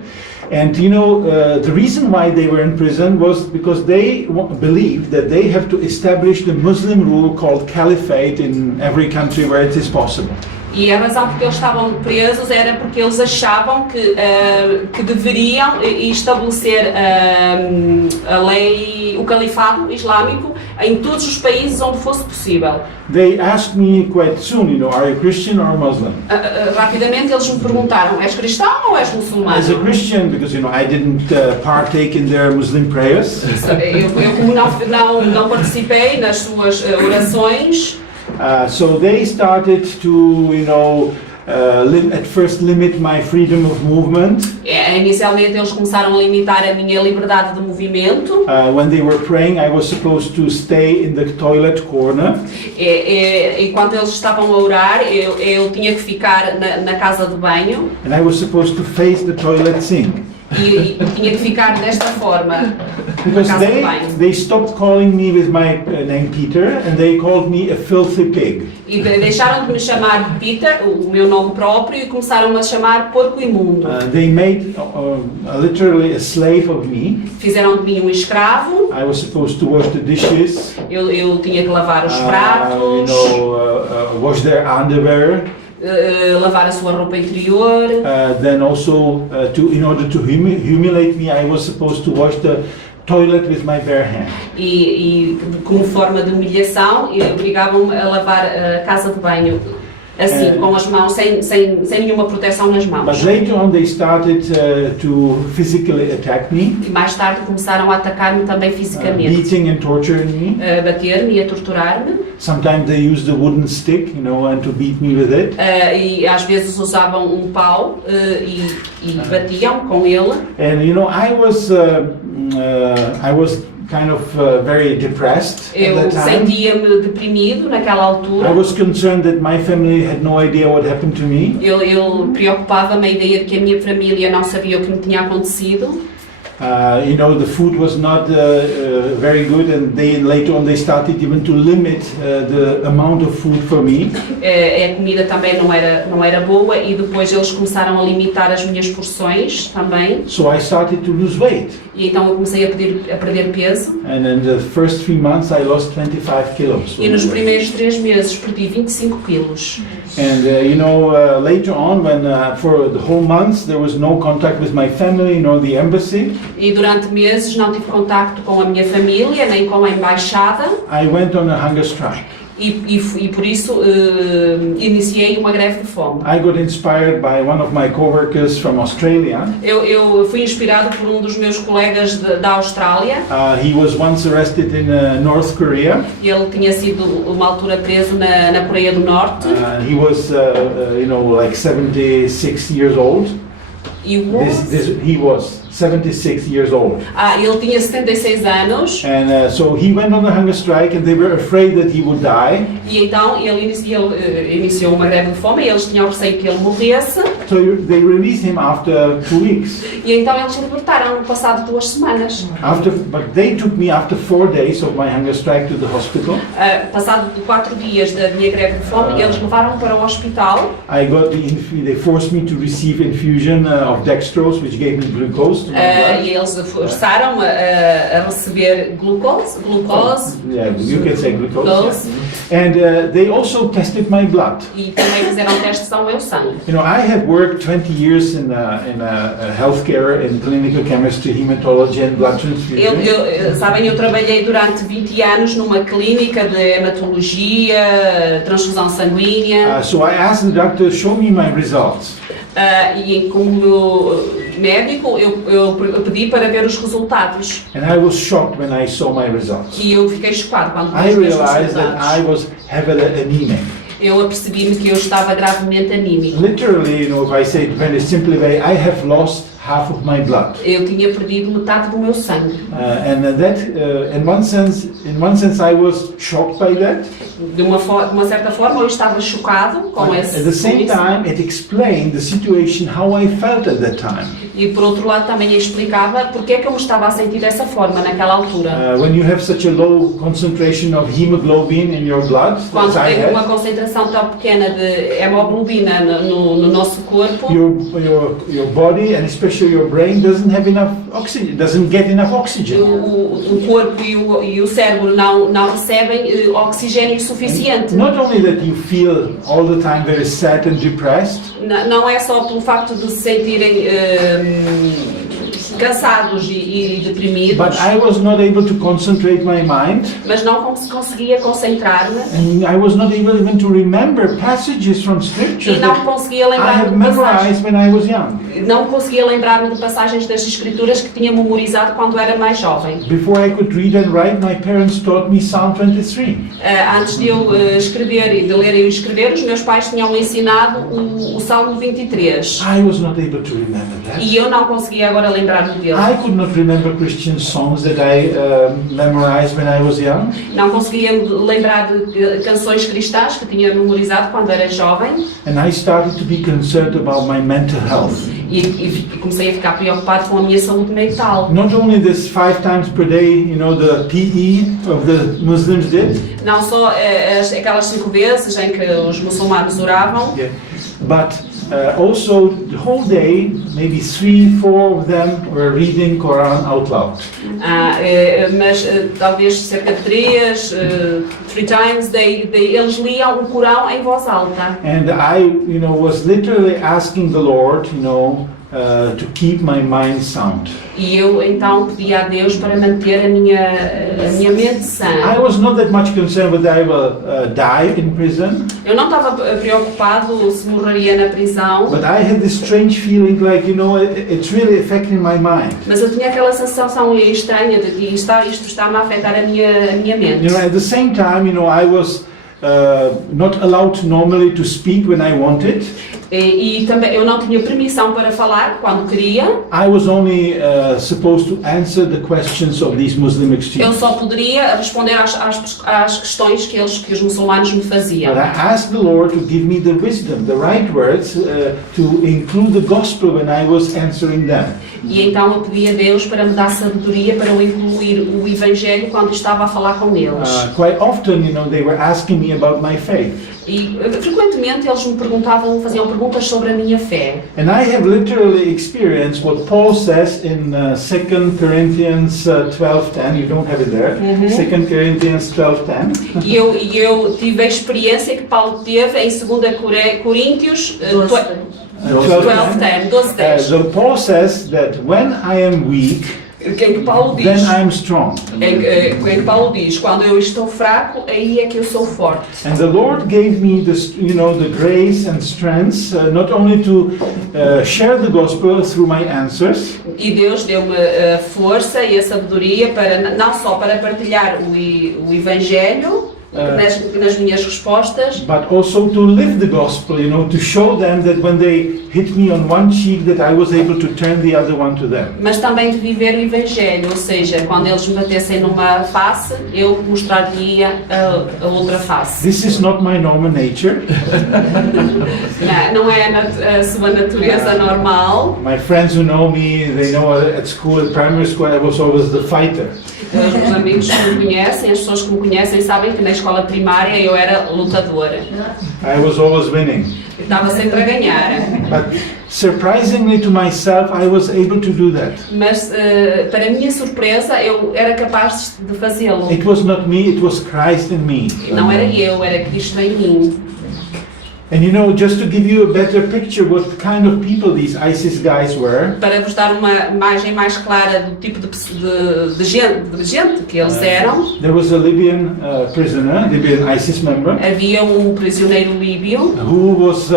And the reason why they were in prison was because they believed that they have to establish the Muslim rule called caliphate in every country where it is possible. E a razão porque eles estavam presos era porque eles achavam que deveriam estabelecer a lei, o califado islâmico em todos os países onde fosse possível. They asked me quite soon, are you Christian or Muslim? Rapidamente eles me perguntaram, és cristão ou és muçulmano? As a Christian, because I didn't partake in their Muslim prayers. Eu como não participei nas suas orações. So they started to, at first limit my freedom of movement. Inicialmente eles começaram a limitar a minha liberdade de movimento. When they were praying, I was supposed to stay in the toilet corner. Enquanto eles estavam a orar, eu tinha que ficar na casa de banho. And I was supposed to face the toilet sink. E tinha que ficar desta forma na Because casa de banho. they stopped calling me with my name Peter, and they called me a filthy pig. E deixaram de me chamar Peter, o meu nome próprio, e começaram a chamar porco imundo. They made literally a slave of me. Fizeram de mim um escravo. I was supposed to wash the dishes. Eu tinha que lavar os pratos. Wash their underwear. Lavar a sua roupa interior. Then also, in order to humiliate me, I was supposed to wash the toilet with my bare hand. E como forma de humilhação, obrigavam-me a lavar a casa de banho assim, com as mãos, sem nenhuma proteção nas mãos. But later on they started to physically attack me. E mais tarde começaram a atacar-me também fisicamente. Beating and torturing me. A bater-me e a torturar-me. Sometimes they used the wooden stick, and to beat me with it. E às vezes usavam um pau e batiam com ele. And I was kind of very depressed at Eu that time. sentia-me deprimido naquela altura. I was concerned that my family had no idea what happened to me. Eu preocupava-me a ideia de que a minha família não sabia o que me tinha acontecido. The food was not very good, and later on they started even to limit the amount of food for me. A comida também não era boa, e depois eles começaram a limitar as minhas porções também. So I started to lose weight. E então eu comecei a perder peso. And in the first 3 months I lost 25 kilos. E nos primeiros 3 meses perdi 25 quilos. And later on, when for the whole months there was no contact with my family nor the embassy. E durante meses não tive contacto com a minha família, nem com a embaixada. I went on a hunger strike. E por isso iniciei uma greve de fome. I got inspired by one of my co-workers from Australia. Eu fui inspirado por um dos meus colegas da Austrália. He was once arrested in North Korea. Ele tinha sido uma altura preso na Coreia do Norte. He was, like 76 years old. He was 76 years old. Ele tinha 76 anos. And so he went on a hunger strike, and they were afraid that he would die. E então ele iniciou uma greve de fome, e eles tinham receio que ele morresse. So they released him after 2 weeks. E então eles libertaram no passado 2 semanas. But they took me after 4 days of my hunger strike to the hospital. Passado 4 dias da minha greve de fome, eles levaram para o hospital. They forced me to receive infusion of dextrose, which gave me glucose. E eles forçaram-me a receber glucose. Yeah, you can say glucose. And they also tested my blood. E também fizeram testes ao meu sangue. I have worked 20 years in healthcare, in clinical chemistry, hematology and blood transfusion. Eu trabalhei durante 20 anos numa clínica de hematologia, transfusão sanguínea. So I asked the doctor, show me my results. E como médico, eu pedi para ver os resultados. And I was shocked when I saw my results. E eu fiquei chocado quando vi I os meus realized that I resultados. was heavily anemic. Eu apercebi-me que eu estava gravemente anímico. Literally, if I say it in a simple way, I have lost half of my blood. Eu tinha perdido metade do meu sangue. In one sense, I was shocked by that. De uma certa forma, eu estava chocado com esse. At the same time, it explained the situation, how I felt at that time. E por outro lado também explicava porque é que eu me estava a sentir dessa forma naquela altura. When you have such a low concentration of hemoglobin in your blood, Quando as I tem uma had, concentração tão pequena de hemoglobina no nosso corpo, your body, and especially sure your brain doesn't have enough oxygen, doesn't get enough oxygen. O corpo e o cérebro não recebem oxigênio suficiente. Not only that you feel all the time very sad and depressed, Não é só pelo facto de se sentirem cansados e deprimidos, but I was not able to concentrate my mind, mas não conseguia concentrar-me and I was not able even to remember passages from Scripture e não that conseguia I lembrar-me had de passagens. memorized when I was young. Não conseguia lembrar-me de passagens das Escrituras que tinha memorizado quando era mais jovem. Before I could read and write, my parents taught me Psalm 23. Antes de eu escrever e de ler e escrever, os meus pais tinham me ensinado o Salmo 23. I was not able to remember that. E eu não conseguia agora lembrar-me dele. I could not remember Christian songs that I memorized when I was young. Não conseguia lembrar de canções cristãs que tinha memorizado quando era jovem. And I started to be concerned about my mental health. E comecei a ficar preocupado com a minha saúde mental. Not only this 5 times per day, the PE of the Muslims did, Não só aquelas 5 vezes em que os muçulmanos oravam, but also the whole day, maybe 3, 4 of them were reading Quran out loud. mas talvez cerca de 3 times eles liam o Corão em voz alta. And I, was literally asking the Lord, to keep my mind sound. E eu então pedi a Deus para manter a minha mente sã. I was not that much concerned whether I will die in prison, Eu não estava preocupado se morreria na prisão, but I had this strange feeling like, it's really affecting my mind. mas eu tinha aquela sensação estranha de que isto está-me a afetar a minha mente. At the same time, I was not allowed normally to speak when I wanted. E também eu não tinha permissão para falar quando queria. I was only supposed to answer the questions of these Muslim Eu exchanges. só poderia responder às questões que os muçulmanos me faziam. But I asked the Lord to give me the wisdom, the right words, to include the gospel when I was answering them. E então eu pedi a Deus para me dar sabedoria para eu incluir o Evangelho quando estava a falar com eles. Quite often, they were asking me about my faith. E frequentemente eles me faziam perguntas sobre a minha fé. And I have literally experienced what Paul says in 2 Corinthians 12:10. You don't have it there. 2 Corinthians 12:10. E eu tive a experiência que Paulo teve em 2 Coríntios 12:10. So Paul says that when I am weak, Em que Paulo diz, then I am strong. em que Paulo diz, quando eu estou fraco, aí é que eu sou forte. And the Lord gave me the grace and strength not only to share the gospel through my answers, E Deus deu-me a força e a sabedoria para não só para partilhar o Evangelho nas minhas respostas, but also to live the gospel, to show them that when they hit me on one cheek, that I was able to turn the other one to them. mas também de viver o Evangelho, ou seja, quando eles me batessem numa face, eu mostrar-lhe a outra face. This is not my normal nature. Não é a sua natureza normal. My friends who know me, they know at school, at primary school, I was always the fighter. Os meus amigos que me conhecem, as pessoas que me conhecem, sabem que na escola primária eu era lutadora. I was always winning. Eu estava sempre a ganhar. But surprisingly to myself, I was able to do that. Mas, para a minha surpresa, eu era capaz de fazê-lo. It was not me, it was Christ in me. Não era eu, era Cristo em mim. And just to give you a better picture what kind of people these ISIS guys were, Para vos dar uma imagem mais clara do tipo de gente que eles eram, there was a Libyan prisoner, Libyan ISIS member, havia prisioneiro líbio who was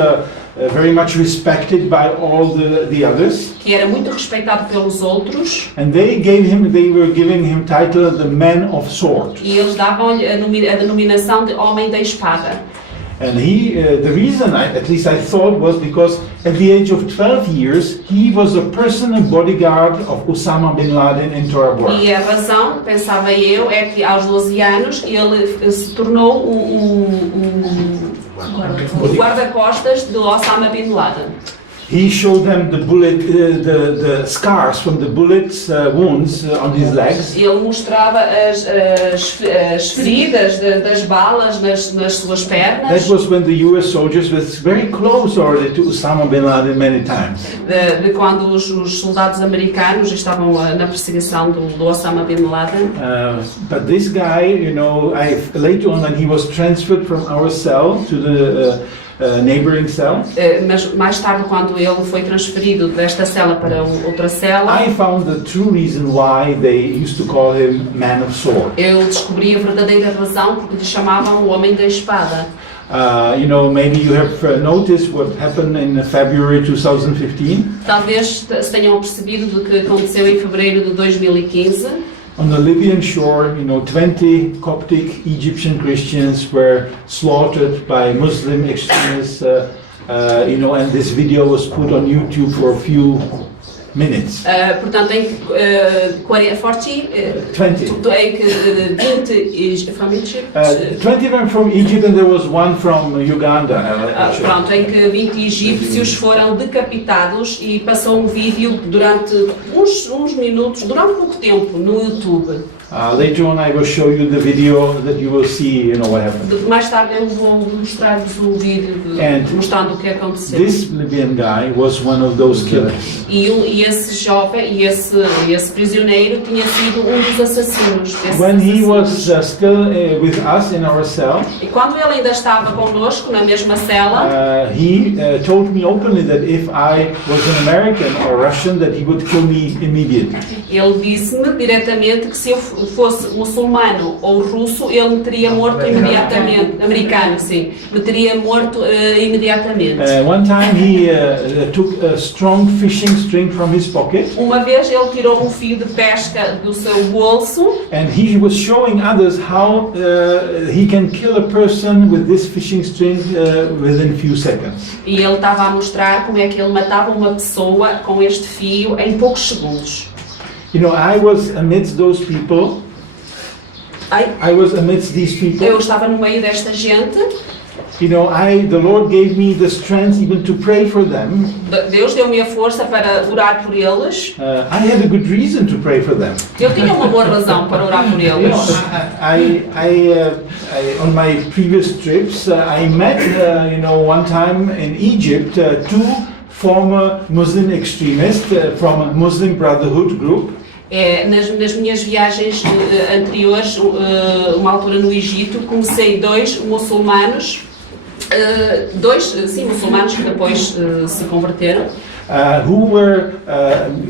very much respected by all the others. que era muito respeitado pelos outros, And they were giving him title the Man of Sword. e eles davam-lhe a denominação de Homem da Espada. And the reason at least I thought was because at the age of 12 years, he was a personal bodyguard of Osama bin Laden in Tora Bora. E a razão, pensava eu, é que aos 12 anos ele se tornou o guarda-costas de Osama bin Laden. he showed them the bullet, the scars from the bullets wounds on his legs. Ele mostrava as feridas das balas nas suas pernas. That was when the U.S. soldiers were very close already to Osama bin Laden many times. De quando os soldados americanos estavam na perseguição do Osama bin Laden. But this guy, you know, later on, when he was transferred from our cell to the neighboring cell, Mas mais tarde, quando ele foi transferido desta cela para outra cela, I found the true reason why they used to call him Man of Sword. eu descobri a verdadeira razão porque lhe chamavam o Homem da Espada. You know, maybe you have noticed what happened in February 2015. Talvez se tenham percebido do que aconteceu em fevereiro de 2015. On the Libyan shore, you know, 20 Coptic Egyptian Christians were slaughtered by Muslim extremists, you know, and this video was put on YouTube for a few minutes. Portanto, em 20 from Egypt. 20 of them from Egypt, and there was one from Uganda. Actually. Pronto, em que 20 egípcios foram decapitados e passou um vídeo durante uns minutos, durante pouco tempo, no YouTube. Later on, I will show you the video that you will see, you know, what happened. Mais tarde eu vou mostrar-vos o vídeo mostrando o que aconteceu. This Libyan guy was one of those killers. E esse jovem, esse prisioneiro tinha sido um dos assassinos. When he was still with us in our cell, E quando ele ainda estava conosco na mesma cela, he told me openly that if I was an American or Russian, that he would kill me immediately. ele disse-me diretamente que se eu fosse muçulmano ou russo, ele me teria morto imediatamente. Americano, sim. Me teria morto imediatamente. One time he took a strong fishing string from his pocket. Uma vez ele tirou um fio de pesca do seu bolso. And he was showing others how he can kill a person with this fishing string within few seconds. E ele estava a mostrar como é que ele matava uma pessoa com este fio em poucos segundos. You know, I was amidst those people. I was amidst these people. Eu estava no meio desta gente. You know, the Lord gave me the strength even to pray for them. Deus deu-me a força para orar por eles. I had a good reason to pray for them. Eu tinha uma boa razão para orar por You know, eles. on my previous trips, I met, you know, one time in Egypt, two former Muslim extremists from a Muslim Brotherhood group. Nas minhas viagens anteriores, uma altura no Egito, conheci dois muçulmanos, muçulmanos que depois se converteram. Who were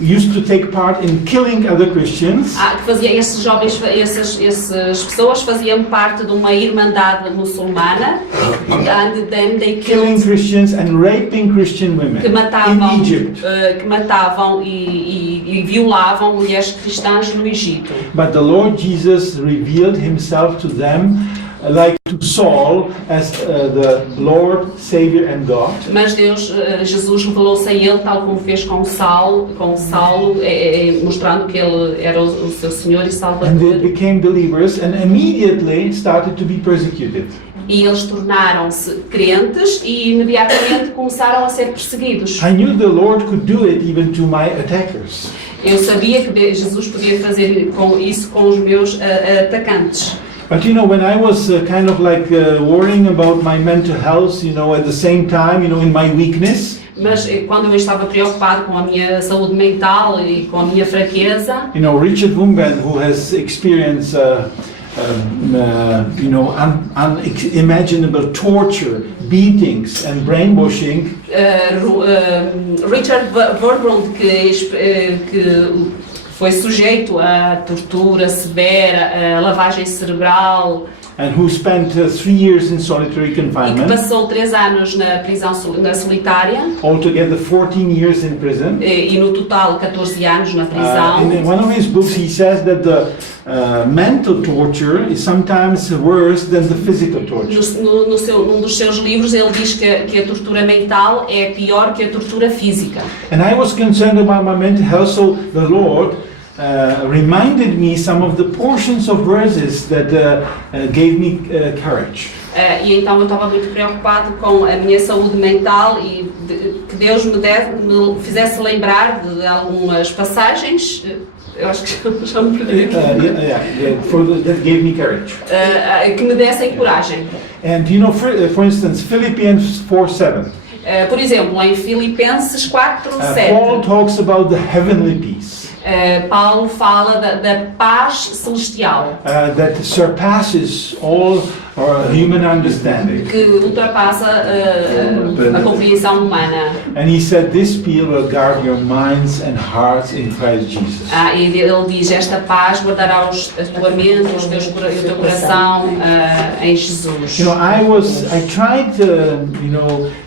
used to take part in killing other Christians. Esses jovens, essas pessoas faziam parte de uma irmandade muçulmana, and then they Killing Christians and raping Christian women in Egypt. Que matavam e violavam mulheres cristãs no Egito. But the Lord Jesus revealed himself to them like to Saul as the Lord, Savior and God. Mas Jesus revelou-se a ele tal como fez com Saulo, mostrando que ele era o seu Senhor e Salvador. And they became believers and immediately started to be persecuted. E eles tornaram-se crentes e imediatamente começaram a ser perseguidos. I knew the Lord could do it even to my attackers. Eu sabia que Jesus podia fazer isso com os meus atacantes. But you know, when I was kind of like worrying about my mental health, you know, at the same time, you know, in my weakness. Mas quando eu estava preocupado com a minha saúde mental e com a minha fraqueza, you know, Richard Wurmbrand, who has experienced, you know, unimaginable torture, beatings, and brainwashing. Richard Wurmbrand, que foi sujeito a tortura severa, a lavagem cerebral. And who spent 3 years in solitary E que confinement. passou 3 anos na prisão solitária. Altogether 14 years in prison. E no total 14 anos na prisão. In one of his books he says that the mental torture is sometimes worse than the physical torture. Num dos seus livros ele diz que a tortura mental é pior que a tortura física. And I was concerned about my mental health, so the Lord reminded me some of the portions of verses that gave me courage. E então eu estava muito preocupado com a minha saúde mental e que Deus me fizesse lembrar de algumas passagens. Eu acho que já me perdi. That gave me courage. Que me dessem coragem. And for instance, Philippians 4:7. Por exemplo, em Filipenses 4:7. Paul talks about the heavenly peace. Paulo fala da paz celestial. That surpasses all human understanding. Que ultrapassa a compreensão humana. And he said, "This peace will guard your minds and hearts in Christ Jesus." E ele diz: esta paz guardará a tua mente, o teu coração em Jesus. I tried,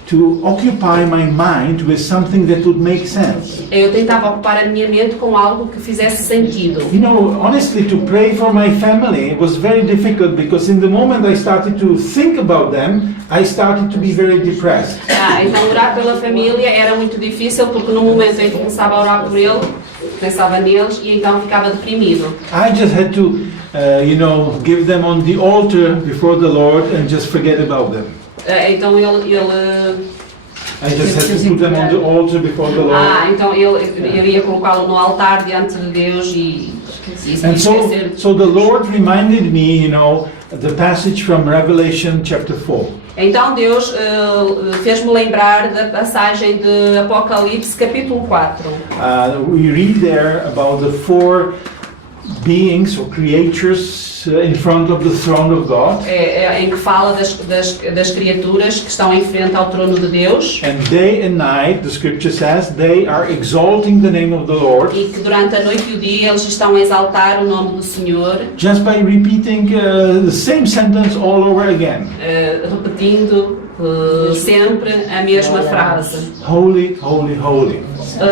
to occupy my mind with something that would make sense. Eu tentava ocupar a minha mente com algo que fizesse sentido. Honestly, to pray for my family, it was very difficult because in the moment I started to think about them, I started to be very depressed. Então orar pela família era muito difícil porque no momento em que começava a orar por ele, pensava neles e então ficava deprimido. I just had to, give them on the altar before the Lord and just forget about them. Então I just had to put them on the altar before the Lord. Então ele iria colocá-lo no altar diante de Deus e And esquecer. so the Lord reminded me, the passage from Revelation chapter 4. Então Deus fez-me lembrar da passagem de Apocalipse capítulo 4. We read there about the four beings or creatures in front of the throne of God. Em que fala das criaturas que estão em frente ao trono de Deus. And day and night, the scripture says, they are exalting the name of the Lord. E que durante a noite e o dia eles estão a exaltar o nome do Senhor. Just by repeating the same sentence all over again. Repetindo sempre a mesma frase. Holy, holy, holy.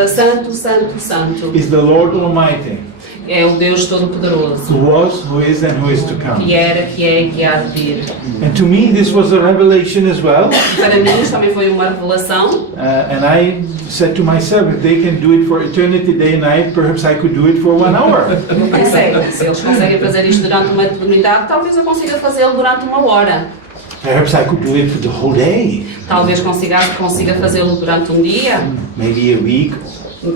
Santo, santo, santo. Is the Lord Almighty. É o Deus Todo-Poderoso. Who was, who is, and who is to come. Que era, que é e que há de vir. And to me, this was a revelation as well. Para mim, isto também foi uma revelação. And I said to myself, if they can do it for eternity, day and night, perhaps I could do it for 1 hour. Eu pensei, se eles conseguem fazer isto durante uma eternidade, talvez eu consiga fazê-lo durante 1 hora. Perhaps I could do it for the whole day. Talvez consiga fazê-lo durante um dia. Maybe a week.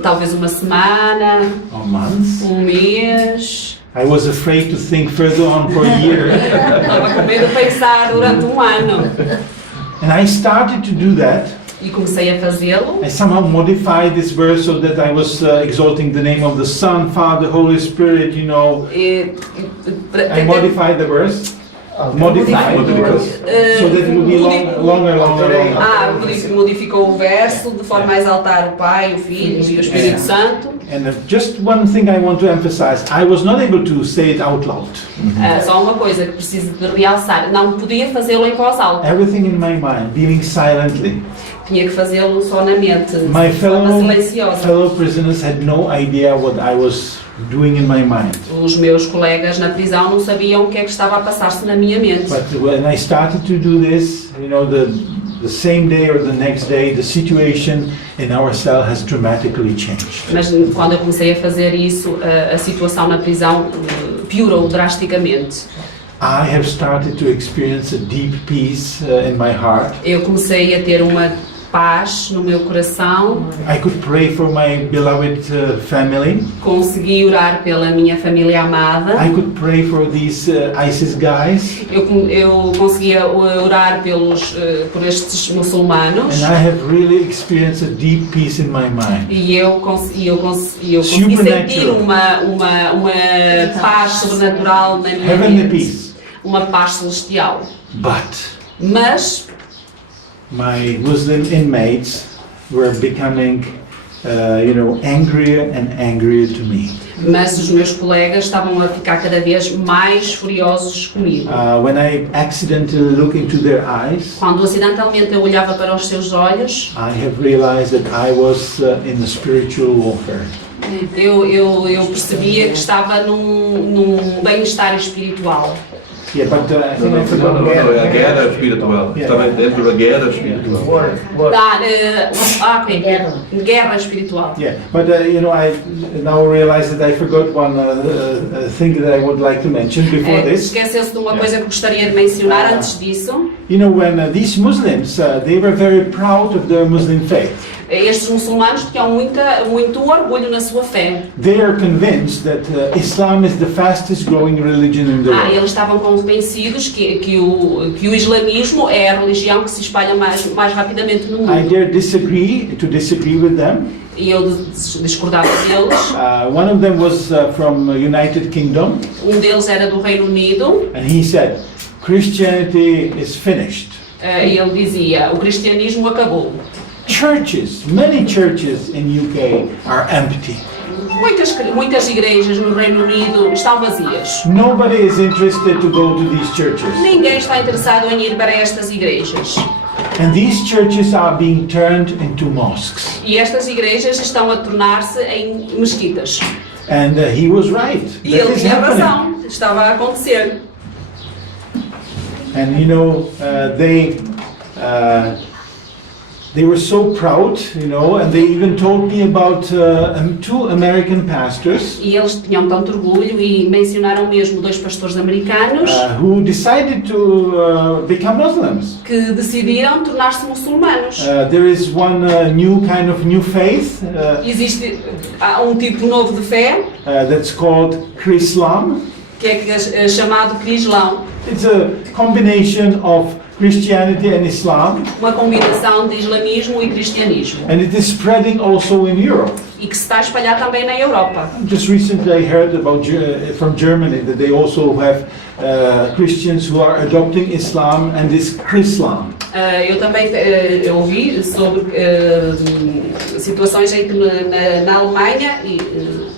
Talvez uma semana. Or months. Um mês. I was afraid to think further on for a year. Estava com medo de pensar durante 1 ano. And I started to do that. E comecei a fazê-lo. I somehow modified this verse so that I was exalting the name of the Son, Father, Holy Spirit, I modified the verse. Modified so that it would be longer. Modificou o verso de forma a exaltar o Pai, o Filho e o Espírito Santo. And just one thing I want to emphasize, I was not able to say it out loud. Só uma coisa que preciso de realçar, não podia fazê-lo em voz alta. Everything in my mind, being silently. Tinha que fazê-lo só na mente, My de forma silenciosa. fellow prisoners had no idea what I was doing in my mind. Os meus colegas na prisão não sabiam o que é que estava a passar-se na minha mente. But when I started to do this, the same day or the next day, the situation in our cell has dramatically changed. Mas quando eu comecei a fazer isso, a situação na prisão piorou drasticamente. I have started to experience a deep peace in my heart. Eu comecei a ter uma paz no meu coração. I could pray for my beloved family. Consegui orar pela minha família amada. I could pray for these ISIS guys. Eu conseguia orar por estes muçulmanos. And I have really experienced a deep peace in my mind. E eu consegui sentir uma paz sobrenatural na minha Heavenly mente. peace. Uma paz celestial. Mas my Muslim inmates were becoming, angrier and angrier to me. Mas os meus colegas estavam a ficar cada vez mais furiosos comigo. When I accidentally look into their eyes, Quando acidentalmente eu olhava para os seus olhos, I have realized that I was in a spiritual warfare. eu percebia que estava num bem-estar espiritual. Yeah, but I think I forgot. É a guerra espiritual. Estava dentro da guerra espiritual. Guerra espiritual. Yeah, but I now realize that I forgot one thing that I would like to mention before this. Esqueceu-se de uma coisa que gostaria de mencionar antes disso. you know, when these Muslims, they were very proud of their Muslim faith. Estes muçulmanos tinham muito orgulho na sua fé. They are convinced that Islam is the fastest growing religion in the world. Eles estavam convencidos que o islamismo é a religião que se espalha mais rapidamente no I mundo. dare disagree with them. E eu discordava deles. One of them was from United Kingdom, Deles era do Reino Unido. and he said, Christianity is finished. E ele dizia, o cristianismo acabou. Churches, many churches in UK are empty. Muitas igrejas no Reino Unido estão vazias. Nobody is interested to go to these churches. Ninguém está interessado em ir para estas igrejas. And these churches are being turned into mosques. E estas igrejas estão a tornar-se em mesquitas. And he was right. E That ele is tinha happening. razão, estava a acontecer. And you know, they were so proud, you know, and they even told me about 2 American pastors E eles tinham tanto orgulho e mencionaram mesmo 2 pastores americanos who decided to become Muslims. que decidiram tornar-se muçulmanos. There is one new faith Existe um tipo novo de fé that's called Chrislam. que é chamado Crislão, It's a combination of Christianity and Islam, uma combinação de islamismo e cristianismo, and it is spreading also in Europe. e que se está a espalhar também na Europa. Just recently I heard about from Germany that they also have Christians who are adopting Islam and this Chrislam. Eu também ouvi sobre situações em que na Alemanha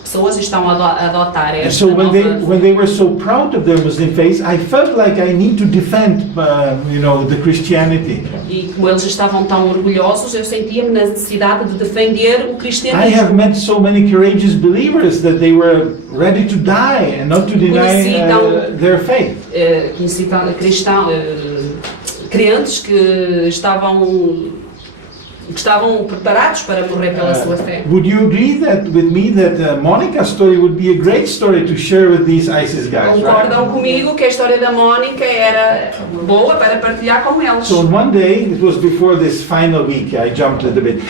pessoas estão a adotar And esta so when nova... they were so proud of their Muslim faith, I felt like I need to defend, the Christianity. E como eles estavam tão orgulhosos, eu sentia-me na necessidade de defender o I cristianismo. have met so many courageous believers that they were ready to die and not to deny their faith. Conheci crentes que estavam preparados para morrer pela sua fé. Would you agree with me that Monica's story would be a great story to share with these ISIS guys, right? Concordam comigo que a história da Mónica era boa para partilhar com eles. So one day, it was before this final week, I jumped a little bit.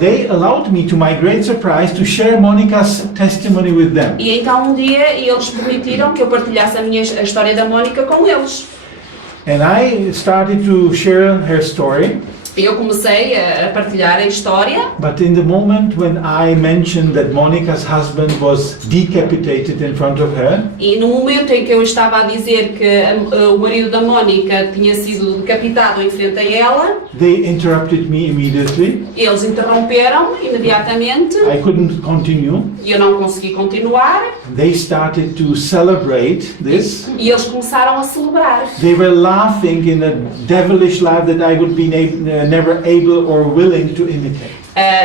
They allowed me, to my great surprise, to share Monica's testimony with them. E então um dia eles permitiram que eu partilhasse a história da Mónica com eles. And I started to share her story. Eu comecei a partilhar a história, But in the moment when I mentioned that Monica's husband was decapitated in front of her, e no momento em que eu estava a dizer que o marido da Mónica tinha sido decapitado em frente a ela, they interrupted me immediately. eles interromperam imediatamente I couldn't continue. e eu não consegui continuar, They started to celebrate this. e eles começaram a celebrar. They were laughing in a devilish laugh that I would be never able or willing to imitate.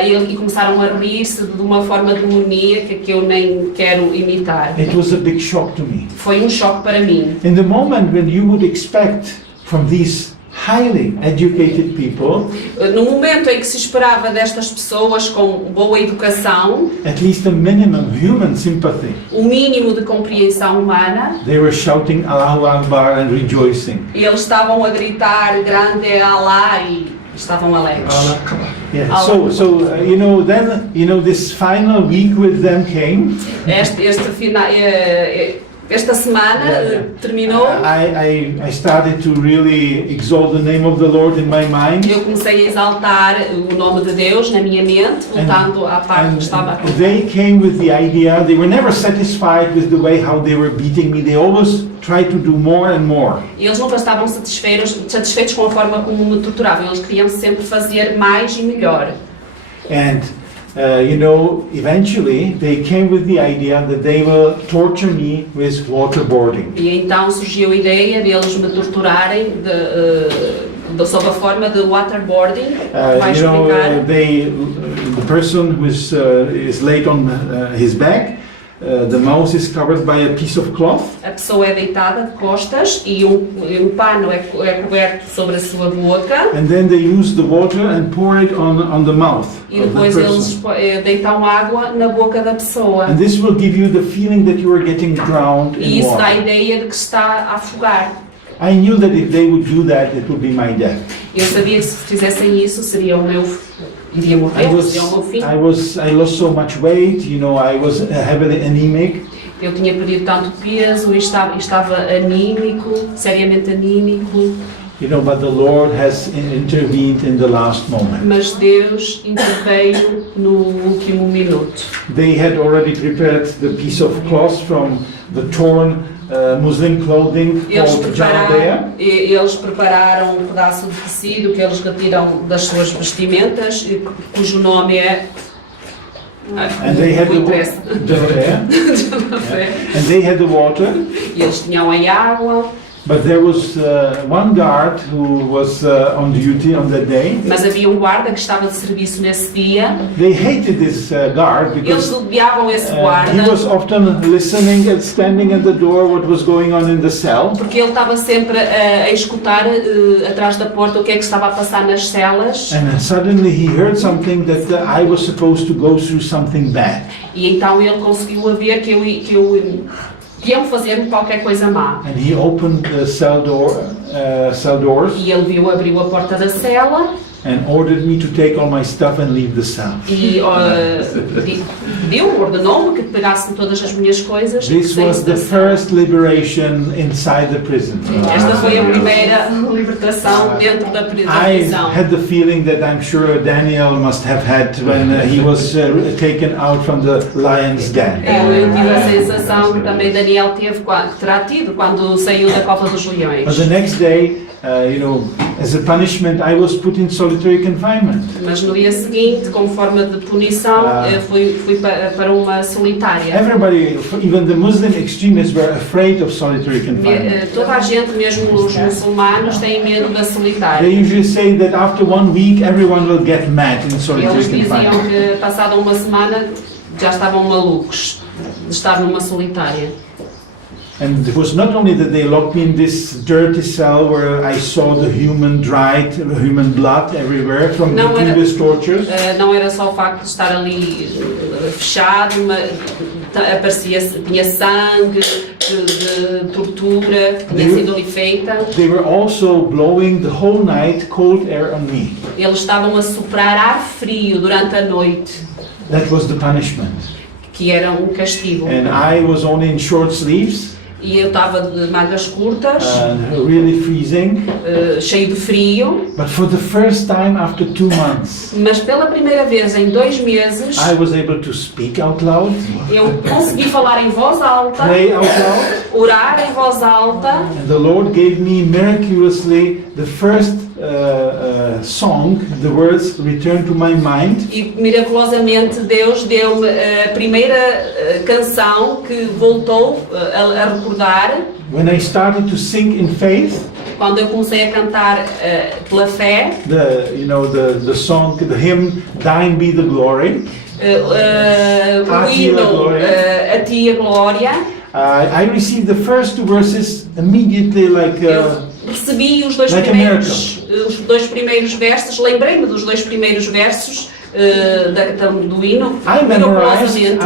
E começaram a rir-se de uma forma demoníaca que eu nem quero imitar. It was a big shock to me. Foi um choque para mim. In the moment when you would expect from these highly educated people No momento em que se esperava destas pessoas com boa educação, at least a minimum human sympathy, o mínimo de compreensão humana, they were shouting Allahu Akbar and rejoicing. eles estavam a gritar grande é Allah e estavam alegres. Yeah. Then this final week with them came. Esta semana terminou. I started to really exalt the name of the Lord in my mind. Eu comecei a exaltar o nome de Deus na minha mente, voltando à parte que estava. They came with the idea. They were never satisfied with the way how they were beating me. They always tried to do more and more. Eles nunca estavam satisfeitos com a forma como me torturavam. Eles queriam sempre fazer mais e melhor. And eventually they came with the idea that they will torture me with waterboarding. E então surgiu a ideia de eles me torturarem sob a forma de waterboarding. Vai explicar. The person who is laid on his back. The mouth is covered by a piece of cloth. A pessoa é deitada de costas e um pano é coberto sobre a sua boca. And then they use the water and pour it on the mouth E of the depois person. eles deitam água na boca da pessoa. And this will give you the feeling that you are getting drowned E in isso dá a water. ideia de que se está a afogar. I knew that if they would do that, it would be my death. Eu sabia que se fizessem isso seria o meu, iria morrer, seria o meu fim. I lost so much weight, you know, I was heavily anemic. Eu tinha perdido tanto peso e estava anímico, seriamente anímico. You know, but the Lord has intervened in the last moment. Mas Deus interveio no último minuto. They had already prepared the piece of cloth from the torn Muslim clothing called Jalabea. Eles prepararam um pedaço de tecido que eles retiram das suas vestimentas, cujo nome é And they had Jalabea. And they had the water. E eles tinham a água. But there was one guard who was on duty on that day. Mas havia guarda que estava de serviço nesse dia. They hated this guard Eles because odiavam esse guarda. he was often listening and standing at the door what was going on in the cell. Porque ele estava sempre a escutar atrás da porta o que é que estava a passar nas celas. And suddenly he heard something that I was supposed to go through something bad. E então ele conseguiu ver que iam fazer qualquer coisa má. And he opened the cell doors E ele abriu a porta da cela and ordered me to take all my stuff and leave the cell. e ordenou-me que pegasse todas as minhas coisas. This was the first liberation inside the prison. Esta foi a primeira libertação dentro da I prisão. had the feeling that I'm sure Daniel must have had when he was taken out from the lion's den. Eu tive a sensação que também Daniel terá tido quando saiu da cova dos But leões. the next day, you know, as a punishment, I was put in solitary confinement. Mas no dia seguinte, como forma de punição, fui para uma solitária. Everybody, even the Muslim extremists, were afraid of solitary confinement. Toda a gente, mesmo os muçulmanos, têm medo da They solitária. usually say that after 1 week, everyone will get mad in solitary Eles diziam confinement. que, passada uma semana, já estavam malucos de estar numa solitária. And it was not only that they locked me in this dirty cell where I saw the human blood everywhere from the previous tortures. Não era só o facto de estar ali fechado, mas tinha sangue de tortura que tinha sido ali feita. They were also blowing the whole night cold air on me. Eles estavam a soprar ar frio durante a noite, That was the punishment. que era um castigo. And I was only in short sleeves, E eu estava de mangas curtas, really freezing. cheio de frio, But for the first time after 2 months, mas pela primeira vez em 2 meses I was able to speak out loud, eu consegui falar em voz alta, pray out loud, orar em voz alta, and the Lord gave me miraculously the first song, the words returned to my mind. e miraculosamente Deus deu-me a primeira canção que voltou a recordar When I started to sing in faith, quando eu comecei a cantar pela fé, the song, the hymn, Thine Be the Glory. o hino A Ti a Glória. I received the first 2 verses immediately, Eu recebi os dois primeiros versos, lembrei-me dos 2 primeiros versos do hino. I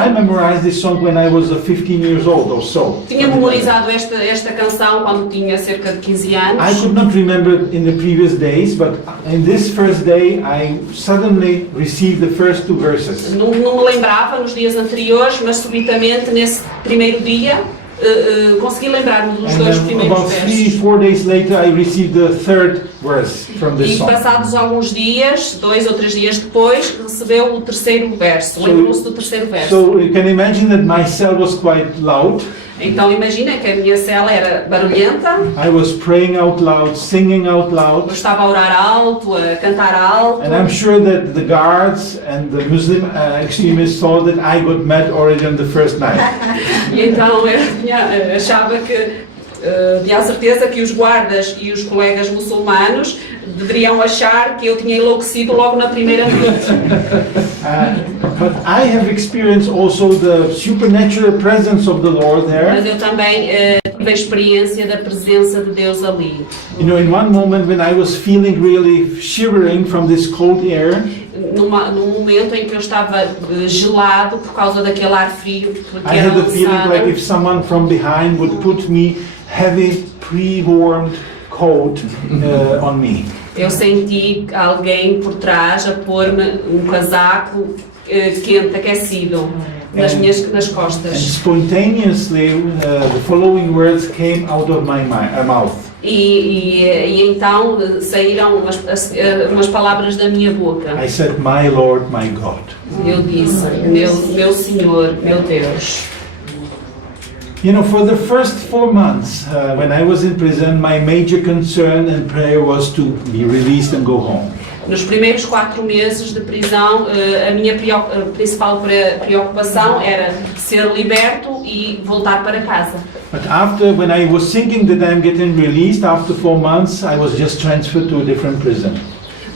memorized this song when I was 15 years old or so. Tinha memorizado esta canção quando tinha cerca de 15 anos. I could not remember in the previous days, but in this first day I suddenly received the first 2 verses. Não me lembrava nos dias anteriores, mas subitamente nesse primeiro dia consegui lembrar-me dos 2 primeiros About versos. 3-4 days later I received the 3rd verse from this E song. passados alguns dias, 2 ou 3 dias depois, recebeu o 3º verso, lembrou-se do 3º verso. So you can imagine that my cell was quite loud. Então imagina que a minha cela era barulhenta, I was praying out loud, singing out eu loud, estava a orar alto, a cantar alto. and I'm sure that the guards and the Muslim extremists thought that I got mad already on the first night. E então eu achava que, tinha a certeza que os guardas e os colegas muçulmanos deveriam achar que eu tinha enlouquecido logo na primeira noite. But I have experienced also the supernatural presence of the Lord Mas there. eu também tive a experiência da presença de Deus ali. You know, in one moment when I was feeling really shivering from this cold air, Num momento em que eu estava gelado por causa daquele ar frio, porque I era had the feeling like lançado. if someone from behind would put me heavy pre-warmed coat on me. Eu senti alguém por trás a pôr-me um casaco quente, aquecido, nas And costas. spontaneously, the following words came out of my mouth. E então saíram umas palavras da minha boca. I said, "My Lord, my God." Eu disse, meu Senhor, meu Deus. You know, for the first 4 months, when I was in prison, my major concern and prayer was to be released and go home. Nos primeiros 4 meses de prisão, a minha principal preocupação era ser liberto e voltar para casa. But after, when I was thinking that I'm getting released, after 4 months, I was just transferred to a different prison.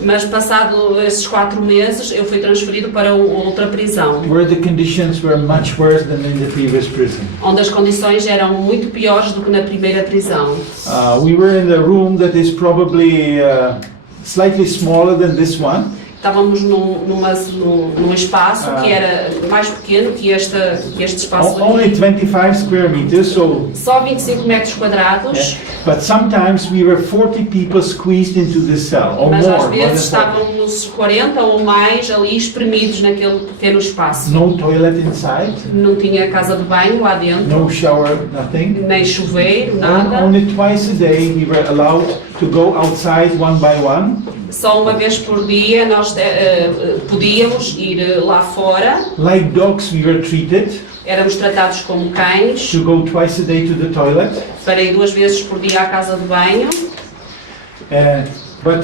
Mas passado esses 4 meses, eu fui transferido para outra prisão, Where the conditions were much worse than in the previous prison. onde as condições eram muito piores do que na primeira prisão. We were in a room that is probably slightly smaller than this one. Estávamos num espaço que era mais pequeno que este espaço aqui. Only 25 square meters, so Só 25 metros quadrados, but sometimes we were 40 people squeezed into this cell, or mas às more vezes than 40. estávamos 40 ou mais ali espremidos naquele pequeno espaço. No toilet inside, Não tinha casa de banho lá dentro, no shower, nothing. nem chuveiro, nada. Only twice a day we were allowed to go outside one by one. Só uma vez por dia nós podíamos ir lá fora. Like dogs we were treated, Éramos tratados como cães, to go twice a day to the toilet. para ir 2 vezes por dia à casa de banho. But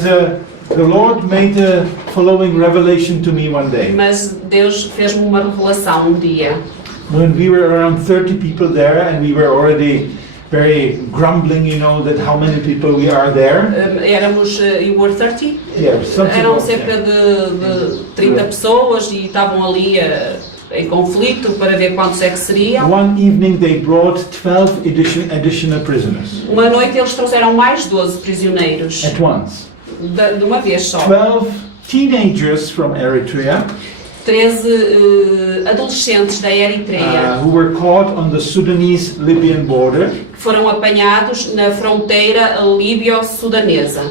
the Lord made the following revelation to me one day. Mas Deus fez-me uma revelação um dia. When we were around 30 people there and we were already very grumbling, you know, that how many people we are there. Éramos, you were 30? Yeah, something Eram like cerca that. de 30 pessoas e estavam ali em conflito para ver quantos é que seriam. One evening they brought 12 additional prisoners Uma noite eles trouxeram mais 12 prisioneiros, at once. de uma vez só. 12 teenagers from Eritrea 13 adolescentes da Eritreia who were caught on the Sudanese-Libyan border. que foram apanhados na fronteira líbio-sudanesa.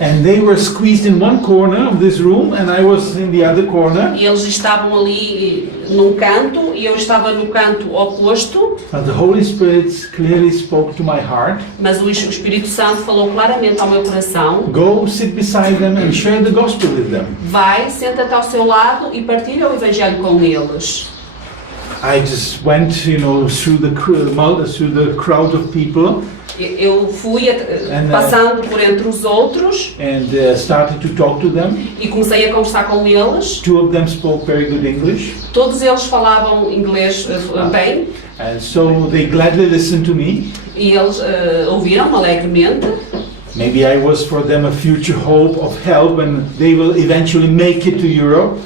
And they were squeezed in one corner of this room and I was in the other corner. E eles estavam ali num canto e eu estava no canto oposto, And the Holy Spirit clearly spoke to my heart. mas o Espírito Santo falou claramente ao meu coração: Go sit beside them and share the gospel with them. vai, senta-te ao seu lado e partilha o Evangelho com eles. I just went, you know, through the crowd of people Eu fui passando por entre os outros and started to talk to them. e comecei a conversar com eles. 2 of them spoke very good English, Todos eles falavam inglês bem and so they gladly listened to me. e eles ouviram alegremente. Maybe I was for them a future hope of help and they will eventually make it to Europe.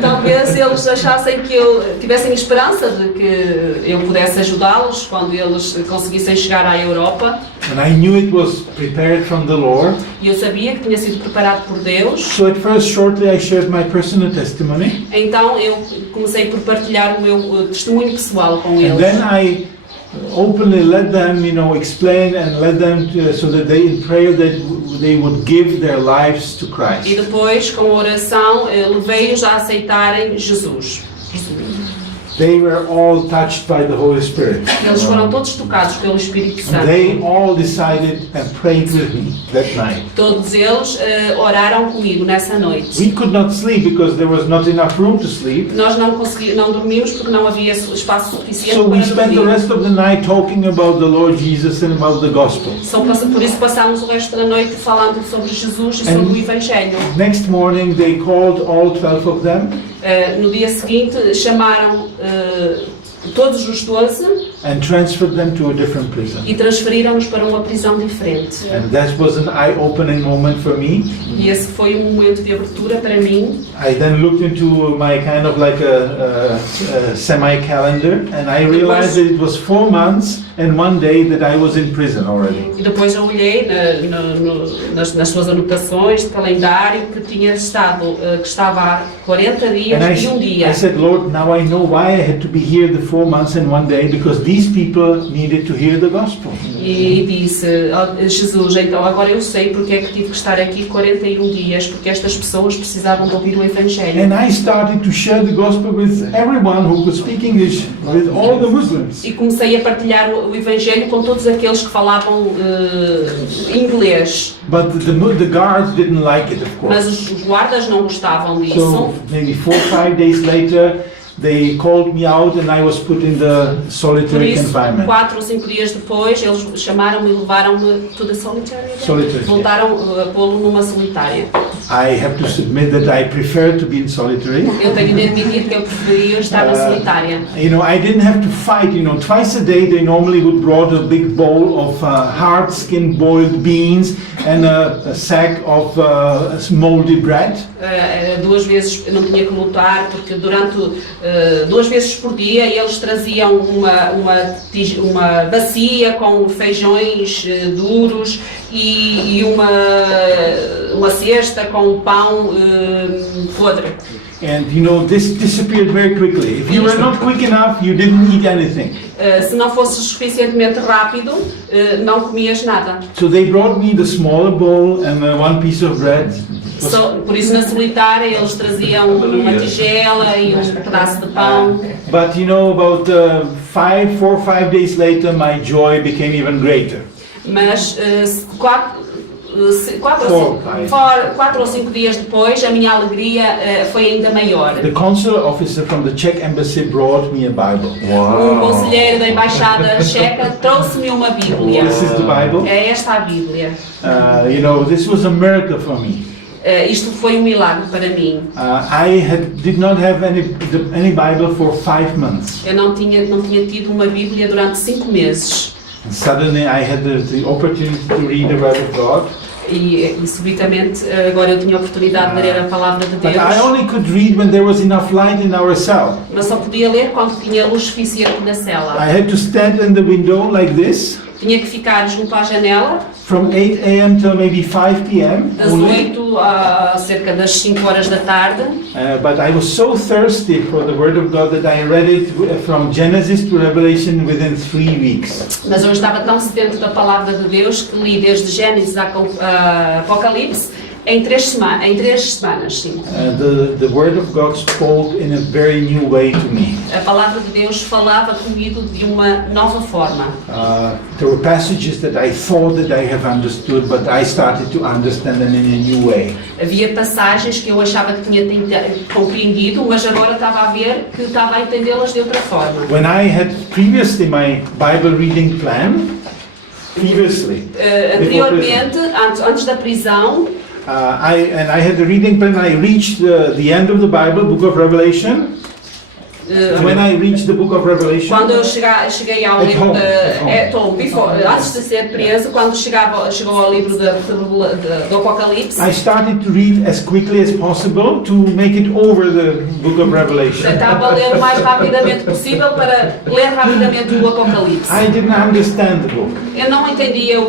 Talvez eles achassem que eu tivessem esperança de que eu pudesse ajudá-los quando eles conseguissem chegar à Europa. And I knew it was prepared from the Lord. E eu sabia que tinha sido preparado por Deus. So at first, shortly, I shared my personal testimony. Então eu comecei por partilhar o meu testemunho pessoal com And eles. then I openly let them, you know, explain and let them so that they in prayer that they would give their lives to E Christ. depois, com a oração, levei-os a aceitarem Jesus. They were all touched by the Holy Spirit. Eles foram todos tocados pelo Espírito And Santo. they all decided and prayed with me that night. Todos eles oraram comigo nessa noite. We could not sleep because there was not enough room to sleep. Nós não dormimos porque não havia espaço suficiente So we para spent the dormir. rest of the night talking about the Lord Jesus and about the gospel. Por isso passámos o resto da noite falando sobre Jesus e sobre o Evangelho. Next morning they called all 12 of them No dia seguinte chamaram todos os 12 and transferred them to a different prison. e transferiram-nos para uma prisão diferente. And that was an eye-opening moment for me. E esse foi um momento de abertura para mim. I then looked into my kind of like a semi-calendar and I realized that it was 4 months and 1 day that I was in prison already. E depois eu olhei nas suas anotações de calendário que tinha estado, que estava há 40 dias And e um dia. I said, Lord, now I know why I had to be here the 4 months and 1 day, because these these people needed to hear the gospel. E disse, Jesus, então agora eu sei porque é que tive que estar aqui 41 dias, porque estas pessoas precisavam de ouvir o Evangelho. And I started to share the gospel with everyone who could speak English, with all the Muslims. E comecei a partilhar o Evangelho com todos aqueles que falavam inglês. But the guards didn't like it, of Mas course. os guardas não gostavam disso. So maybe 4 or 5 days later, they called me out and I was put in the Por solitary isso, confinement. 4 ou 5 dias depois, eles chamaram-me e levaram-me to the solitary. Solitary. Voltaram a pô-lo numa solitária. I have to submit that I prefer to be in solitary. Eu tenho de admitir que eu preferia estar na solitária. You know, I didn't have to fight. You know, twice a day they normally would brought a big bowl of hard skin boiled beans and a sack of moldy bread. 2 vezes eu não tinha que lutar, porque durante 2 vezes por dia eles traziam uma bacia com feijões duros e uma cesta com pão podre. And you know, this disappeared very quickly. If you were not quick enough, you didn't eat anything. Se não fosses suficientemente rápido, não comias nada. So they brought me the smaller bowl and 1 piece of bread. Por isso na solitária eles traziam uma tigela e um pedaço de pão. But you know, about 4 or 5 days later, my joy became even greater. Mas 4 ou 5 dias depois, a minha alegria foi ainda maior. The consular officer from the Czech embassy brought me a Bible. O conselheiro da embaixada checa trouxe-me uma Bíblia. This is the Bible. É esta a Bíblia. You know, this was a miracle for me. Isto foi um milagre para mim. I did not have any Bible for 5 months. Eu não tinha tido uma Bíblia durante 5 meses. And suddenly I had the opportunity to read the Word of God. E subitamente agora eu tinha a oportunidade de ler a palavra de But I Deus. only could read when there was enough light in our cell. Mas só podia ler quando tinha luz suficiente na cela. I had to stand in the window like this Tinha que ficar junto à janela, from 8 a.m. till maybe 5 p.m. das only. 8 a cerca das 5 horas da tarde. But I was so thirsty for the Word of God that I read it from Genesis to Revelation within 3 weeks. Mas eu estava tão sedento da palavra de Deus que li desde Gênesis a Apocalipse em 3 semanas, sim. The Word of God spoke in a very new way to me. A palavra de Deus falava comigo de uma nova forma. There were passages that I thought that I have understood, but I started to understand them in a new way. Havia passagens que eu achava que tinha compreendido, mas agora estava a ver que estava a entendê-las de outra forma. When I had previously my Bible reading plan, Anteriormente, antes da prisão, I had the reading plan. I reached the end of the Bible, Book of Revelation. When I reached the Book of Revelation, quando eu cheguei ao At livro home, antes de ser preso, quando chegou ao livro do Apocalipse, I started to read as quickly as possible to make it over the Book of Revelation. estava a ler o mais rapidamente possível para ler rapidamente o Apocalipse. I didn't understand the book. Eu não entendia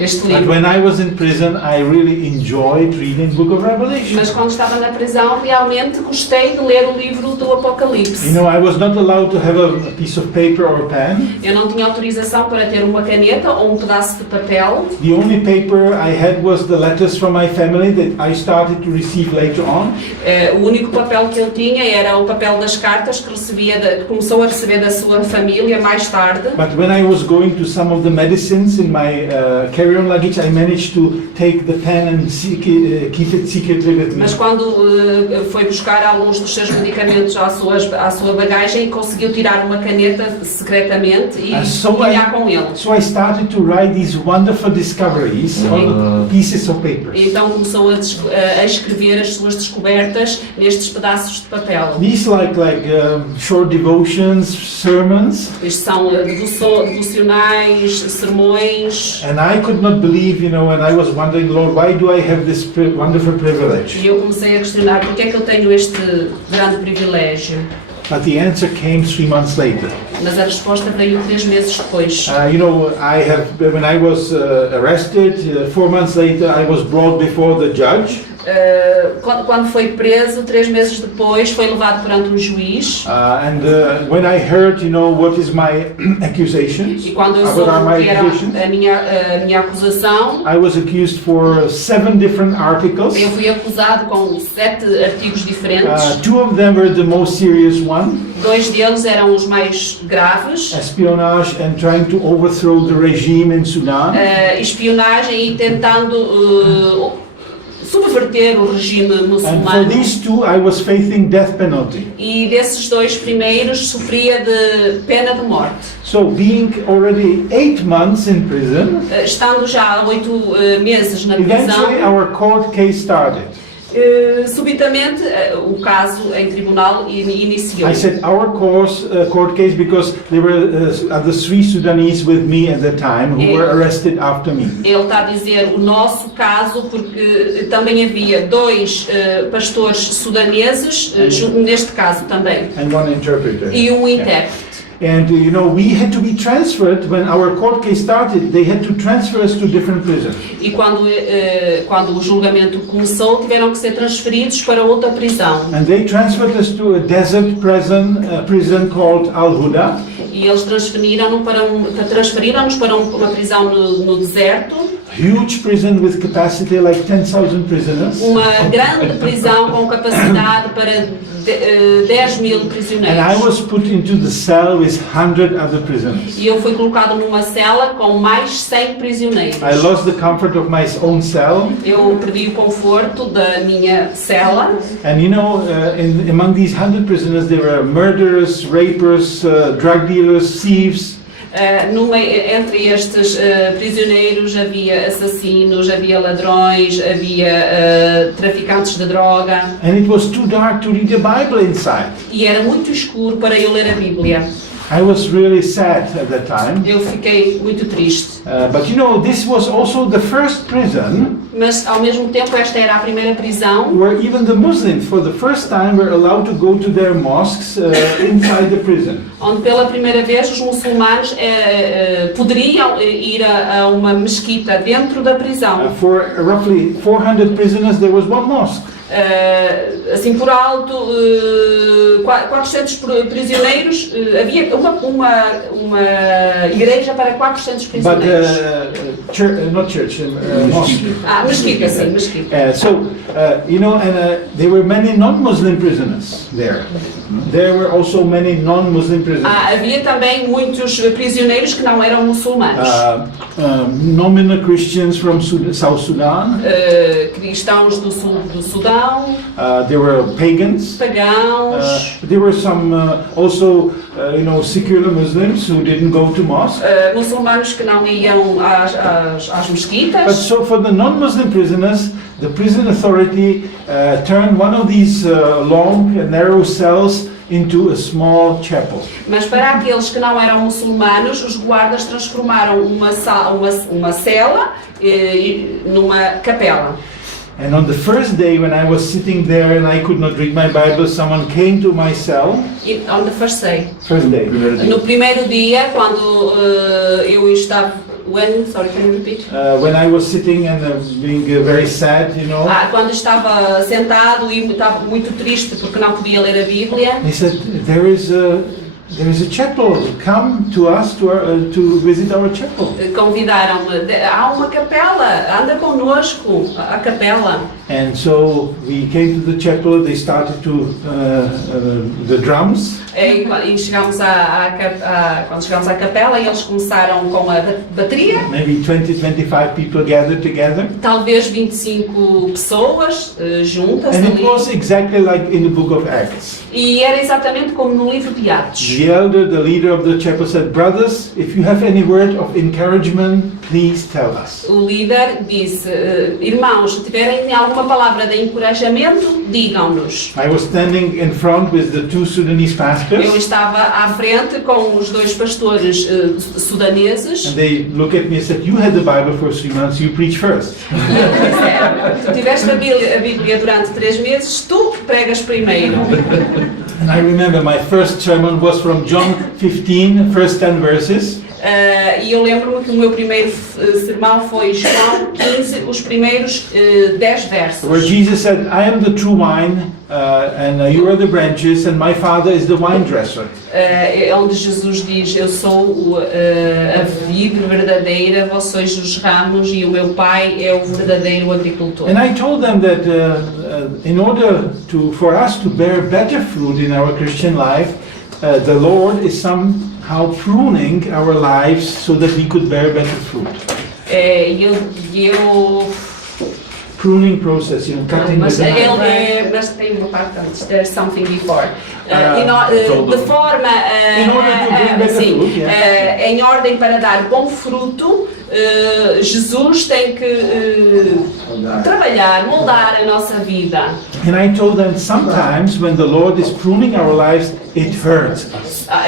este But livro. when I was in prison, I really enjoyed reading the Book of Revelation. Mas quando estava na prisão, realmente gostei de ler o livro do Apocalipse. You know, I was not allowed to have a piece of paper or a pen. Eu não tinha autorização para ter uma caneta ou um pedaço de papel. The only paper I had was the letters from my family that I started to receive later on. O único papel que eu tinha era o papel das cartas que começou a receber da sua família mais tarde. But when I was going to some of the medicines in my carry-on luggage, I managed to take the pen and keep it secretly with me. Mas quando foi buscar alguns dos seus medicamentos à sua bagagem, conseguiu tirar uma caneta secretamente e tinha com ele. So I started to write these wonderful discoveries on pieces of paper. Então começou a escrever as suas descobertas nestes pedaços de papel. These like short devotions, sermons. Estes são devocionais, sermões. And I could not believe, you know, and I was wondering, Lord, why do I have this wonderful privilege? E eu comecei a questionar porque é que eu tenho este grande privilégio. But the answer came 3 months later. Mas a resposta veio 3 meses depois. You know, when I was arrested, 4 months later, I was brought before the judge. Quando foi preso, 3 meses depois, foi levado perante um juiz. When I heard, what is my accusations, E quando eu what soube are my que era accusations, a minha acusação, I was accused for 7 different articles. eu fui acusado com 7 artigos diferentes. 2 of them were the most serious one, 2 deles eram os mais graves. espionage and trying to overthrow the regime in Sudan. Espionagem e tentando subverter o regime And for muçulmano. these 2, I was facing death penalty. E desses 2 primeiros sofria de pena de morte. So being already 8 months in prison, Estando já há 8 meses na eventually prisão, our court case started. subitamente o caso em tribunal iniciou. I said our court case because there were the 3 Sudanese with me at the time who were arrested after me. Ele está a dizer o nosso caso porque também havia 2 pastores sudaneses, neste caso também, And one interpreter. e um intérprete. And we had to be transferred when our court case started. They had to transfer us to different prisons. E quando o julgamento começou, tiveram que ser transferidos para outra prisão. And they transferred us to a desert prison called Al-Huda. E eles transferiram-nos para uma prisão no deserto, Huge prison with capacity like 10,000 prisoners. uma grande prisão com capacidade para 10.000 And I prisioneiros. was put into the cell with 100 other prisoners. E eu fui colocado numa cela com mais 100 prisioneiros. I lost the comfort of my own cell. Eu perdi o conforto da minha cela. And among these 100 prisoners, there were murderers, rapers, drug dealers, thieves. Entre estes prisioneiros havia assassinos, havia ladrões, havia traficantes de droga. And it was too dark to read the Bible inside. E era muito escuro para eu ler a Bíblia. I was really sad at that time. Eu fiquei muito triste. But this was also the first prison Mas ao mesmo tempo esta era a primeira prisão where even the Muslims, for the first time, were allowed to go to their mosques inside the prison. onde pela primeira vez os muçulmanos poderiam ir a uma mesquita dentro da prisão. For roughly 400 prisoners, there was one mosque. Assim por alto, 400 prisioneiros, havia uma igreja para 400 But prisioneiros. not church, mosque. Mesquita, sim, mesquita. There were many non-Muslim prisoners there. There were also many non-Muslim prisoners. Havia também muitos prisioneiros que não eram muçulmanos. Nominal Christians from South Sudan. Cristãos do sul do Sudão, There were pagans. pagãos, There were some also, secular Muslims who didn't go to mosque. muçulmanos que não iam às But mesquitas. so for the non-Muslim prisoners, the prison authority turned one of these long and narrow cells into a small chapel. Mas para aqueles que não eram muçulmanos, os guardas transformaram uma cela numa capela. And on the first day when I was sitting there and I could not read my Bible, someone came to my cell. On the first day. First day. No primeiro dia, quando eu estava... Sorry, can you repeat? When I was sitting and being very sad, Quando estava sentado e estava muito triste porque não podia ler a Bíblia. he said, there is a chapel. Come to us to visit our chapel. Convidaram-me, há uma capela, anda connosco, a capela. And so we came to the chapel. They started to the drums. E chegámos quando chegámos à capela, eles começaram com a bateria. Maybe 20, 25 people gathered together. Talvez 25 pessoas juntas And it ali. was exactly like in the book of Acts. E era exatamente como no livro de Atos. The leader of the chapel said, brothers, if you have any word of encouragement, please tell us. O líder disse, irmãos, se tiverem alguma palavra de encorajamento, digam-nos. I was standing in front with the 2 Sudanese Eu pastors, estava à frente com os 2 pastores sudaneses. and they looked at me and said, you had the Bible for 3 months, you preach first. E eles disseram, tu tiveste a Bíblia durante 3 meses, tu pregas primeiro. And I remember my first sermon was from John 15, first 10 verses. E eu lembro-me que o meu primeiro sermão foi João 15, os primeiros 10 versos. Where Jesus said, I am the true wine, and you are the branches, and my Father is the wine dresser. Onde Jesus diz, eu sou a vide verdadeira, vós sois os ramos e o meu Pai é o verdadeiro agricultor. And I told them that in order for us to bear better fruit in our Christian life, the Lord is somehow pruning our lives so that we could bear better fruit. Pruning process, cutting Mas the mas tem uma parte antes, there's something before. de forma, In order to bring better fruit, yeah. em ordem para dar bom fruto, Jesus tem que trabalhar, moldar a nossa vida. And I told them sometimes when the Lord is pruning our lives, it hurts.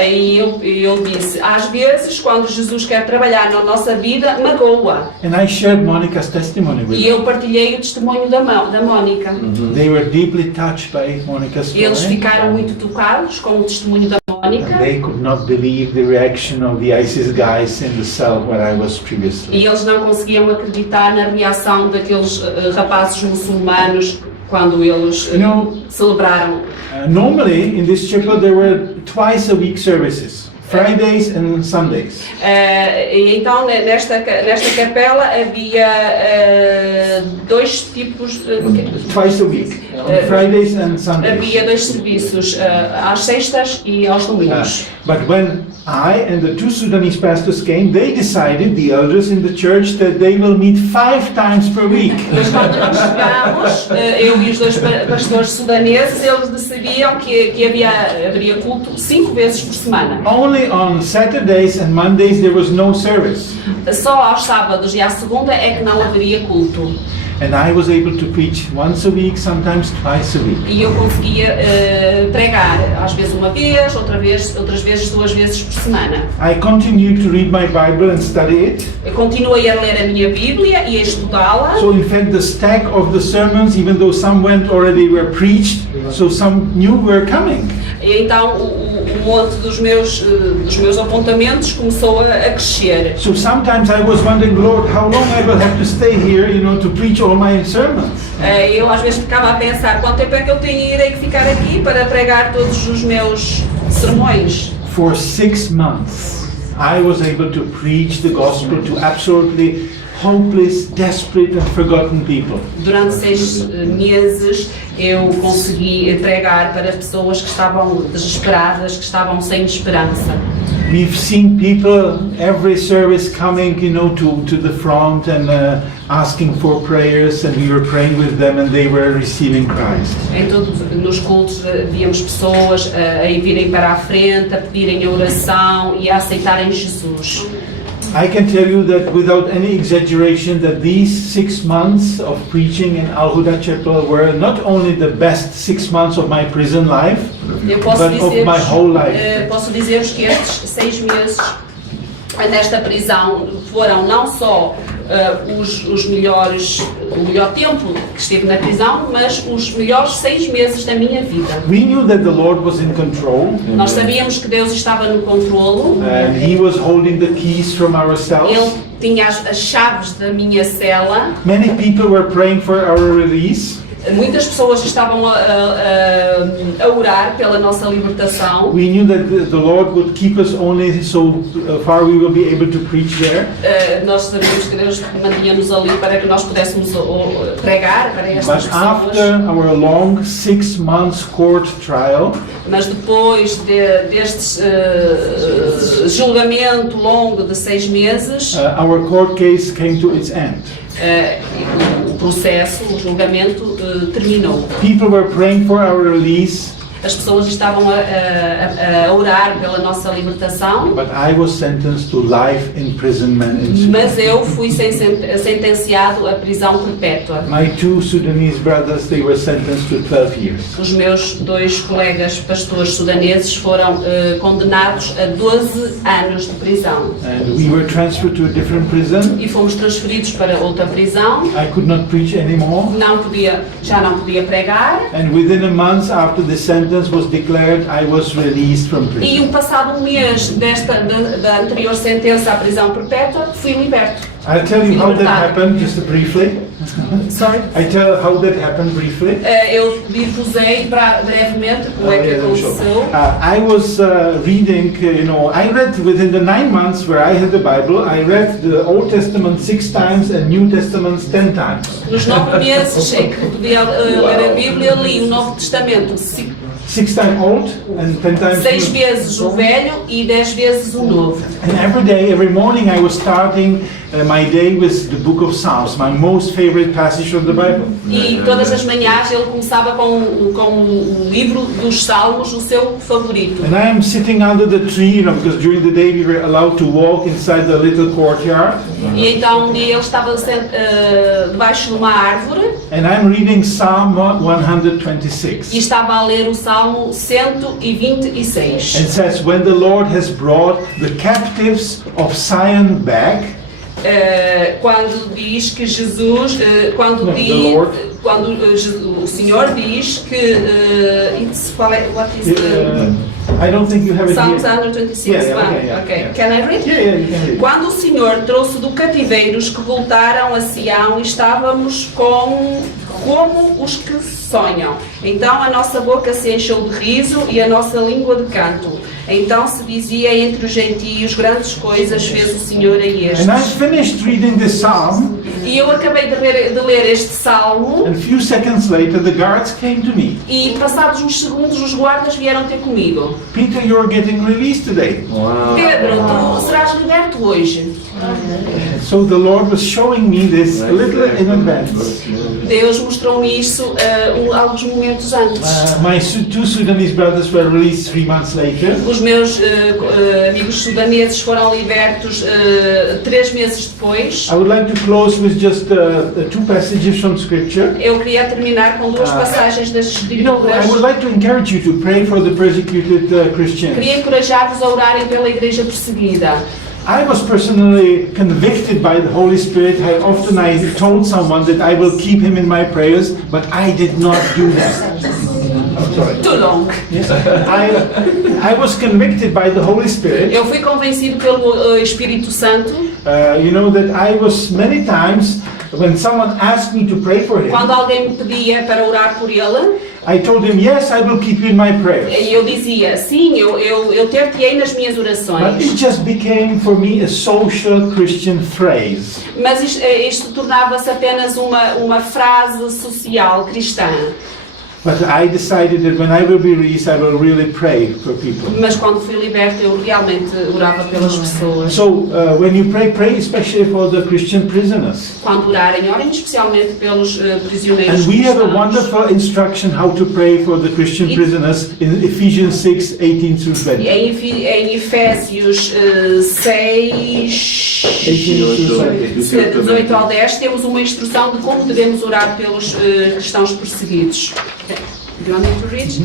E eu disse, às vezes quando Jesus quer trabalhar na nossa vida, magoa. And I shared Monica's testimony with E them. eu partilhei o testemunho da Mônica. They were deeply touched by Monica's Eles story. ficaram muito tocados com o testemunho da Mônica. They could not believe the reaction of the ISIS guys in the cell where I was previously. E eles não conseguiam acreditar na reação daqueles rapazes muçulmanos quando eles celebraram. Normally in this chapel there were twice a week services, Fridays and Sundays. E então nesta capela havia dois tipos, Twice a week, on Fridays and Sundays. havia dois serviços, às sextas e aos domingos. But when I and the two Sudanese pastors came, they decided, the elders in the church, that they will meet 5 times per week. Mas quando nós chegámos, eu e os dois pastores sudaneses, eles decidiram que haveria culto 5 vezes por semana. Only on Saturdays and Mondays there was no service. Só aos sábados e à segunda é que não haveria culto. And I was able to preach once a week, sometimes twice a week. E eu conseguia pregar, às vezes uma vez, outras vezes 2 vezes por semana. I continued to read my Bible and study it. Eu continuei a ler a minha Bíblia e a estudá-la. So in fact the stack of the sermons, even though some were preached, so some new were coming. E então o monte dos meus apontamentos começou a crescer. So sometimes I was wondering, Lord, how long I will have to stay here, to preach all my sermons. Eu às vezes ficava a pensar quanto tempo é que eu irei ficar aqui para pregar todos os meus sermões. For 6 months, I was able to preach the gospel to absolutely hopeless, desperate and forgotten people. Durante 6 meses eu consegui pregar para pessoas que estavam desesperadas, que estavam sem esperança. We've seen people every service coming, to the front and asking for prayers, and we were praying with them, and they were receiving Christ. Nos cultos víamos pessoas a virem para a frente, a pedirem a oração e a aceitarem Jesus. I can tell you that without any exaggeration that these 6 months of preaching in Al Huda Chapel were not only the best 6 months of my prison life, Eu posso but of my whole life. posso dizer-vos que estes 6 meses nesta prisão foram não só o melhor tempo que estive na prisão, mas os melhores 6 meses da minha vida. We knew that the Lord was in control. Nós sabíamos que Deus estava no controlo. And He was holding the keys from our Ele cells. tinha as chaves da minha cela. Many people were praying for our release. Muitas pessoas estavam a orar pela nossa libertação. We knew that the Lord would keep us only so far we will be able to preach there. Nós sabíamos que Deus mantinha-nos ali para que nós pudéssemos pregar para estas But pessoas. after our long 6 months court trial, Mas depois deste julgamento longo de 6 meses, our court case came to its end. o processo, o julgamento terminou. People were praying for our release, As pessoas estavam a orar pela nossa libertação, but I was sentenced to life imprisonment in Sudan. mas eu fui sentenciado à prisão perpétua. My 2 Sudanese brothers, they were sentenced to 12 years. Os meus 2 colegas pastores sudaneses foram condenados a 12 anos de prisão. And we were transferred to a different prison. E fomos transferidos para outra prisão. I could not preach anymore. Já não podia pregar. And within a month after the sentence, sentence was declared, I was released from prison. E passado um mês da anterior sentença à prisão perpétua, fui liberto. I'll tell you how that happened just briefly. Sorry. I tell how that happened briefly. Eu dir-vos-ei brevemente como é que aconteceu. I was reading, I read within the 9 months where I had the Bible, I read the Old Testament 6 times and New Testament 10 times. Nos 9 meses em que podia ler a Bíblia, li o Novo Testamento 6 times Old and 10 times 6 New. vezes o Velho e 10 vezes o Novo. And every day, every morning I was starting my day with the book of Psalms, my most favorite passage from the Bible. E todas as manhãs ele começava com o livro dos Salmos, o seu favorito. And I am sitting under the tree, because during the day we were allowed to walk inside the little courtyard. E então um dia ele estava debaixo de uma árvore And I'm reading Psalm 126. e estava a ler o Salmo 126. It says, when the Lord has brought the captives of Zion back, Quando diz que Jesus, quando o Senhor diz que what is I don't think you have it Psalms here. 126. Yeah. Can I read? Yeah, you can read. Quando o Senhor trouxe do cativeiro os que voltaram a Sião, estávamos como os que sonham. Então a nossa boca se encheu de riso e a nossa língua de canto. Então se dizia entre os gentios, grandes coisas fez o Senhor a estes. And I finished reading this psalm, E eu acabei de ler este salmo, and a few seconds later the guards came to me. e passados uns segundos os guardas vieram ter comigo. Peter, you're getting released today. Pedro, tu serás liberto hoje. So the Lord was showing me this a little in advance. Deus mostrou-me isso alguns momentos antes. My 2 Sudanese brothers were released 3 months later. Os meus amigos sudaneses foram libertos 3 meses depois. I would like to close with just 2 passages from Scripture. Eu queria terminar com 2 passagens das I would Escrituras. like to encourage you to pray for the persecuted Christians. Queria encorajar-vos a orarem pela igreja perseguida. I was personally convicted by the Holy Spirit. I told someone that I will keep him in my prayers, but I did not do that. I'm sorry. Too long. Yes. I was convicted by the Holy Spirit. Eu fui convencido pelo Espírito Santo. That I was many times, when someone asked me to pray for him, Quando alguém me pedia para orar por ele, I told him, yes, I will keep you in my prayers. e eu dizia, sim, eu ter-te-ei nas minhas But orações. it just became for me a social Christian phrase. Mas isto tornava-se apenas uma frase social cristã. But I decided that when I will be released, I will really pray for people. Mas quando fui liberto, eu realmente orava pelas pessoas. So when you pray especially for the Christian prisoners. Quando orarem, orem especialmente pelos prisioneiros And we have a cristãos. wonderful instruction how to pray for the Christian prisoners in Ephesians 6, 18 through 20. Em Efésios 6, 18 ao 10, temos uma instrução de como devemos orar pelos cristãos perseguidos. Do you want me to read?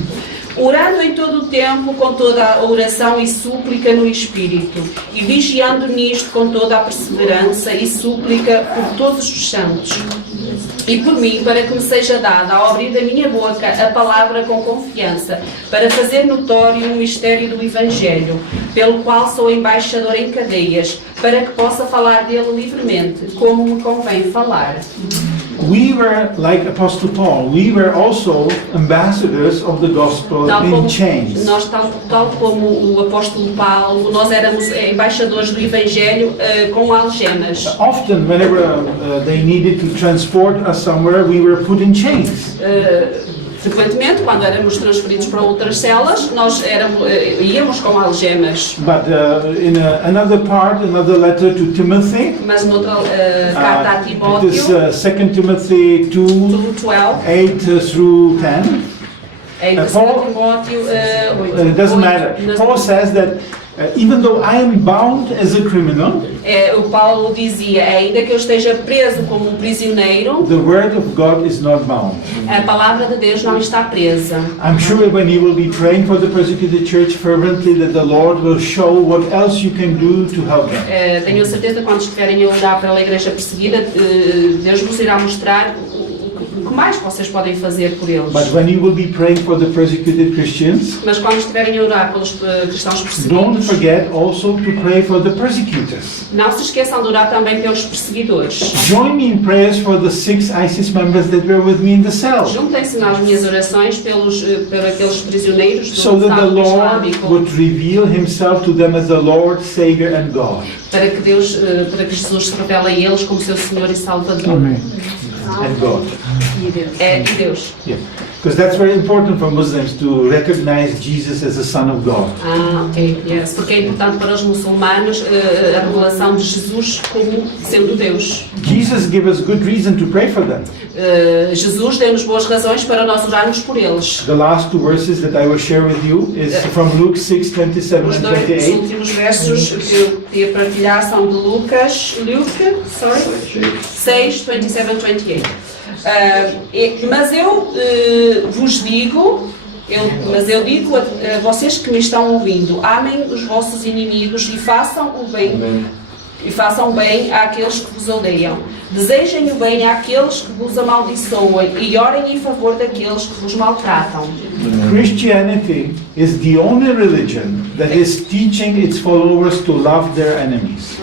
Orando em todo o tempo com toda a oração e súplica no Espírito, e vigiando nisto com toda a perseverança e súplica por todos os santos. E por mim, para que me seja dada, ao abrir da minha boca, a palavra com confiança, para fazer notório o mistério do Evangelho, pelo qual sou embaixador em cadeias, para que possa falar dele livremente, como me convém falar. We were, like Apostle Paul, we were also ambassadors of the gospel in chains. Nós, tal como o apóstolo Paulo, nós éramos embaixadores do Evangelho com algemas. Often, whenever they needed to transport us somewhere, we were put in chains. Frequentemente, quando éramos transferidos para outras celas, nós íamos com algemas. But in another part, another letter to Timothy, Mas noutra carta a it Timóteo, is 2 Timothy 2, 2:12, 8 through 10. em 2 Paul- Timóteo, It doesn't matter. Paul says that even though I am bound as a criminal, o Paulo dizia, ainda que eu esteja preso como um prisioneiro, the word of God is not bound. a palavra de Deus não está presa. I'm sure when you will be praying for the persecuted church fervently that the Lord will show what else you can do to help them. Tenho certeza que quando estiverem a orar pela igreja perseguida, Deus vos irá mostrar o que mais vocês podem fazer por eles. But when you will be praying for the persecuted Christians, Mas quando estiverem a orar pelos cristãos don't perseguidos, forget also to pray for the persecutors. não se esqueçam de orar também pelos perseguidores. Join me in prayers for the 6 ISIS members that were with me in the cell, Juntem-se nas minhas orações por aqueles prisioneiros do so that the Estado Lord Islâmico, would reveal himself to them as the Lord, Savior and God. para que Jesus se revele a eles como seu Senhor e Salvador. And God. É Deus. Yeah. Because that's very important for Muslims to recognize Jesus as the Son of God. Ok, yes. Porque é importante para os muçulmanos a revelação de Jesus como sendo Deus. Jesus gave us good reason to pray for them. Jesus deu-nos boas razões para nós orarmos por eles. The last 2 verses that I will share with you is from Luke 6:27 Os and dois 28. últimos versos que eu queria partilhar são de Luke 6, 27, 28. Mas eu vos digo, mas eu digo a vocês que me estão ouvindo, amem os vossos inimigos e façam o bem. E façam bem àqueles que vos odeiam. Desejem o bem àqueles que vos amaldiçoam e orem em favor daqueles que vos maltratam. Christianity is the only religion that is teaching its followers to love their enemies.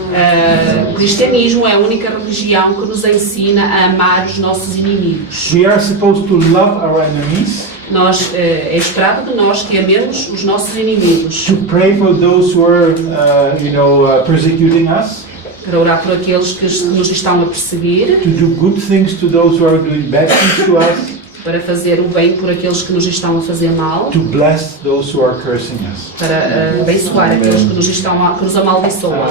O cristianismo é a única religião que nos ensina a amar os nossos inimigos. We are supposed to love our enemies, É esperado de nós que amemos os nossos inimigos, to pray for those who are, persecuting us, para orar por aqueles que nos estão a perseguir, to do good things to those who are doing bad things to us, para fazer o bem por aqueles que nos estão a fazer mal, to bless those who are cursing us. para abençoar aqueles que nos amaldiçoam.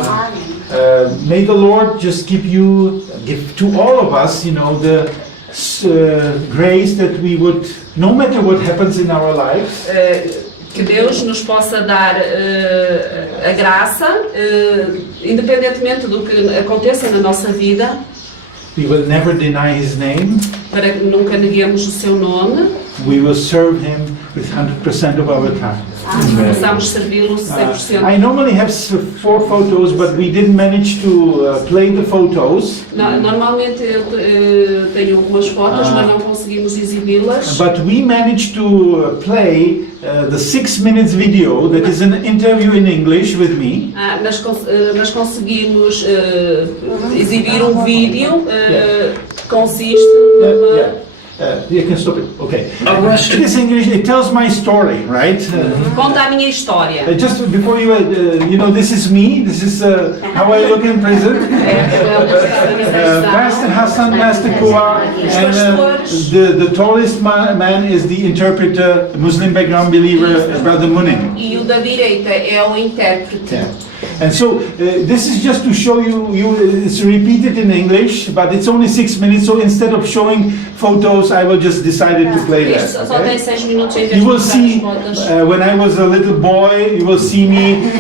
May the Lord just give to all of us, the grace that we would, no matter what happens in our lives, Que Deus nos possa dar a graça, independentemente do que aconteça na nossa vida, we will never deny His name. para que nunca neguemos o seu nome, We will serve Him with 100% of our time. possamos servi-lo 100%. I normally have 4 photos, but we didn't manage to play the photos. Normalmente eu tenho algumas fotos, mas não conseguimos exibi-las. But we managed to play the 6 minutes video that is an interview in English with me. Mas conseguimos exibir um vídeo que consiste numa... You can stop it. Okay. This English, it tells my story, right? Conta a minha história. Just before this is me. This is how I look in prison. Pastor Hassan, Pastor Kua, and the tallest man is the interpreter, Muslim background believer, Brother Munin. E o da direita é o intérprete. Yeah. And so this is just to show you, it's repeated in English, but it's only 6 minutes, so instead of showing photos, I will just decided to play that. Isto só tem 6 minutos em vez You de will mostrar as see, fotos. when I was a little boy, you will see me,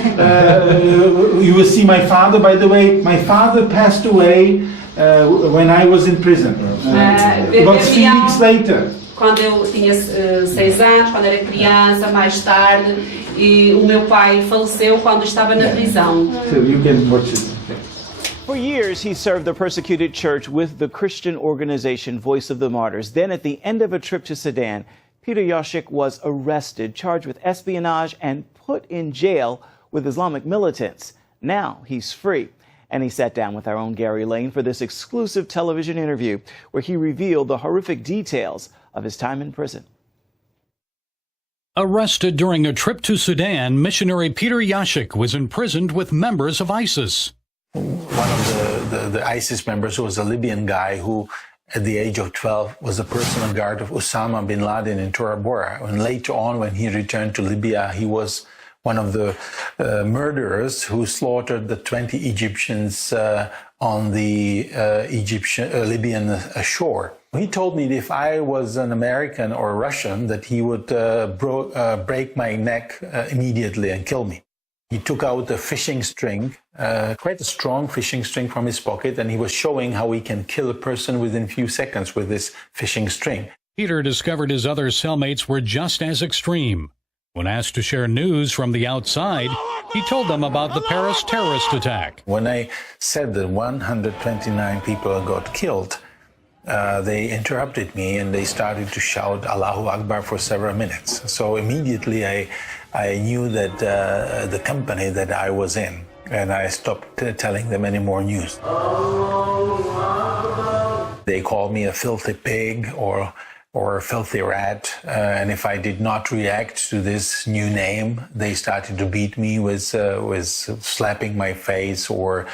you will see my father. By the way, my father passed away when I was in prison, about 3 weeks later. Quando eu tinha 6 anos, quando era criança, mais tarde, e o meu pai faleceu quando estava na prisão. So you can watch it. For years, he served the persecuted church with the Christian organization Voice of the Martyrs. Then, at the end of a trip to Sudan, Peter Yashik was arrested, charged with espionage, and put in jail with Islamic militants. Now he's free. And he sat down with our own Gary Lane for this exclusive television interview where he revealed the horrific details of his time in prison. Arrested during a trip to Sudan, missionary Peter Yashik was imprisoned with members of ISIS. One of the ISIS members who was a Libyan guy who, at the age of 12, was a personal guard of Osama bin Laden in Tora Bora. And later on, when he returned to Libya, he was one of the murderers who slaughtered the 20 Egyptians on the Libyan shore. He told me that if I was an American or a Russian, that he would break my neck immediately and kill me. He took out a fishing string, quite a strong fishing string from his pocket, and he was showing how he can kill a person within a few seconds with this fishing string. Peter discovered his other cellmates were just as extreme. When asked to share news from the outside, he told them about the Paris terrorist attack. When I said that 129 people got killed, they interrupted me and they started to shout Allahu Akbar for several minutes. So immediately I knew that the company that I was in, and I stopped telling them any more news. They called me a filthy pig or a filthy rat, and if I did not react to this new name, they started to beat me with slapping my face or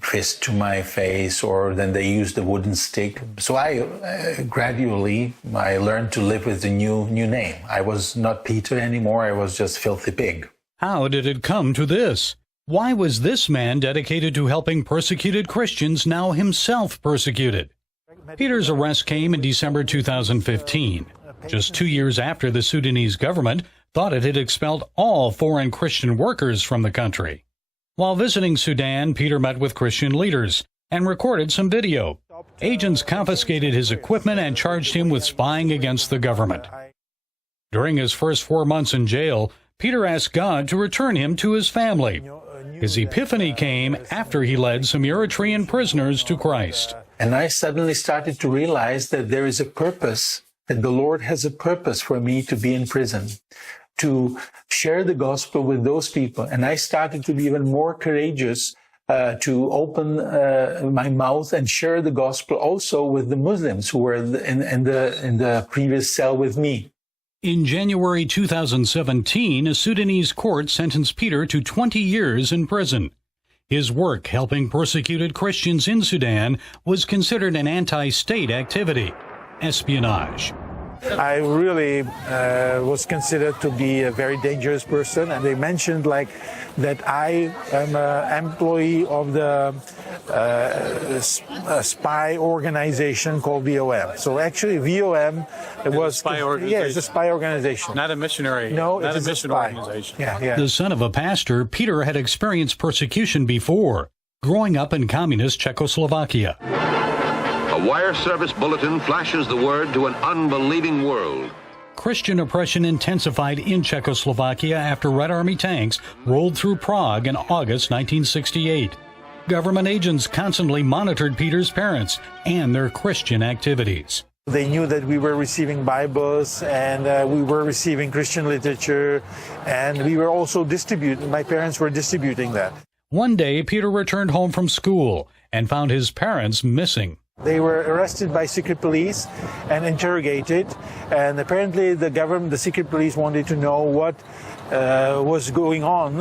fist to my face, or then they used a wooden stick. So I gradually learned to live with the new name. I was not Peter anymore, I was just filthy pig. How did it come to this? Why was this man dedicated to helping persecuted Christians, now himself persecuted? Peter's arrest came in December 2015, just 2 years after the Sudanese government thought it had expelled all foreign Christian workers from the country. While visiting Sudan, Peter met with Christian leaders and recorded some video. Agents confiscated his equipment and charged him with spying against the government. During his first 4 months in jail, Peter asked God to return him to his family. His epiphany came after he led some Eritrean prisoners to Christ. And I suddenly started to realize that there is a purpose, that the Lord has a purpose for me to be in prison, to share the gospel with those people. And I started to be even more courageous to open my mouth and share the gospel also with the Muslims who were in the previous cell with me. In January 2017, a Sudanese court sentenced Peter to 20 years in prison. His work helping persecuted Christians in Sudan was considered an anti-state activity, espionage. I really was considered to be a very dangerous person, and they mentioned that I am an employee of the spy organization called VOM. So actually VOM was spy organization. Yeah, it's a spy organization. Not a missionary. No, not it's a mission spy organization. Yeah. The son of a pastor, Peter had experienced persecution before, growing up in communist Czechoslovakia. A wire service bulletin flashes the word to an unbelieving world. Christian oppression intensified in Czechoslovakia after Red Army tanks rolled through Prague in August 1968. Government agents constantly monitored Peter's parents and their Christian activities. They knew that we were receiving Bibles and we were receiving Christian literature, and we were also my parents were distributing that. One day, Peter returned home from school and found his parents missing. They were arrested by secret police and interrogated, and apparently the secret police wanted to know what was going on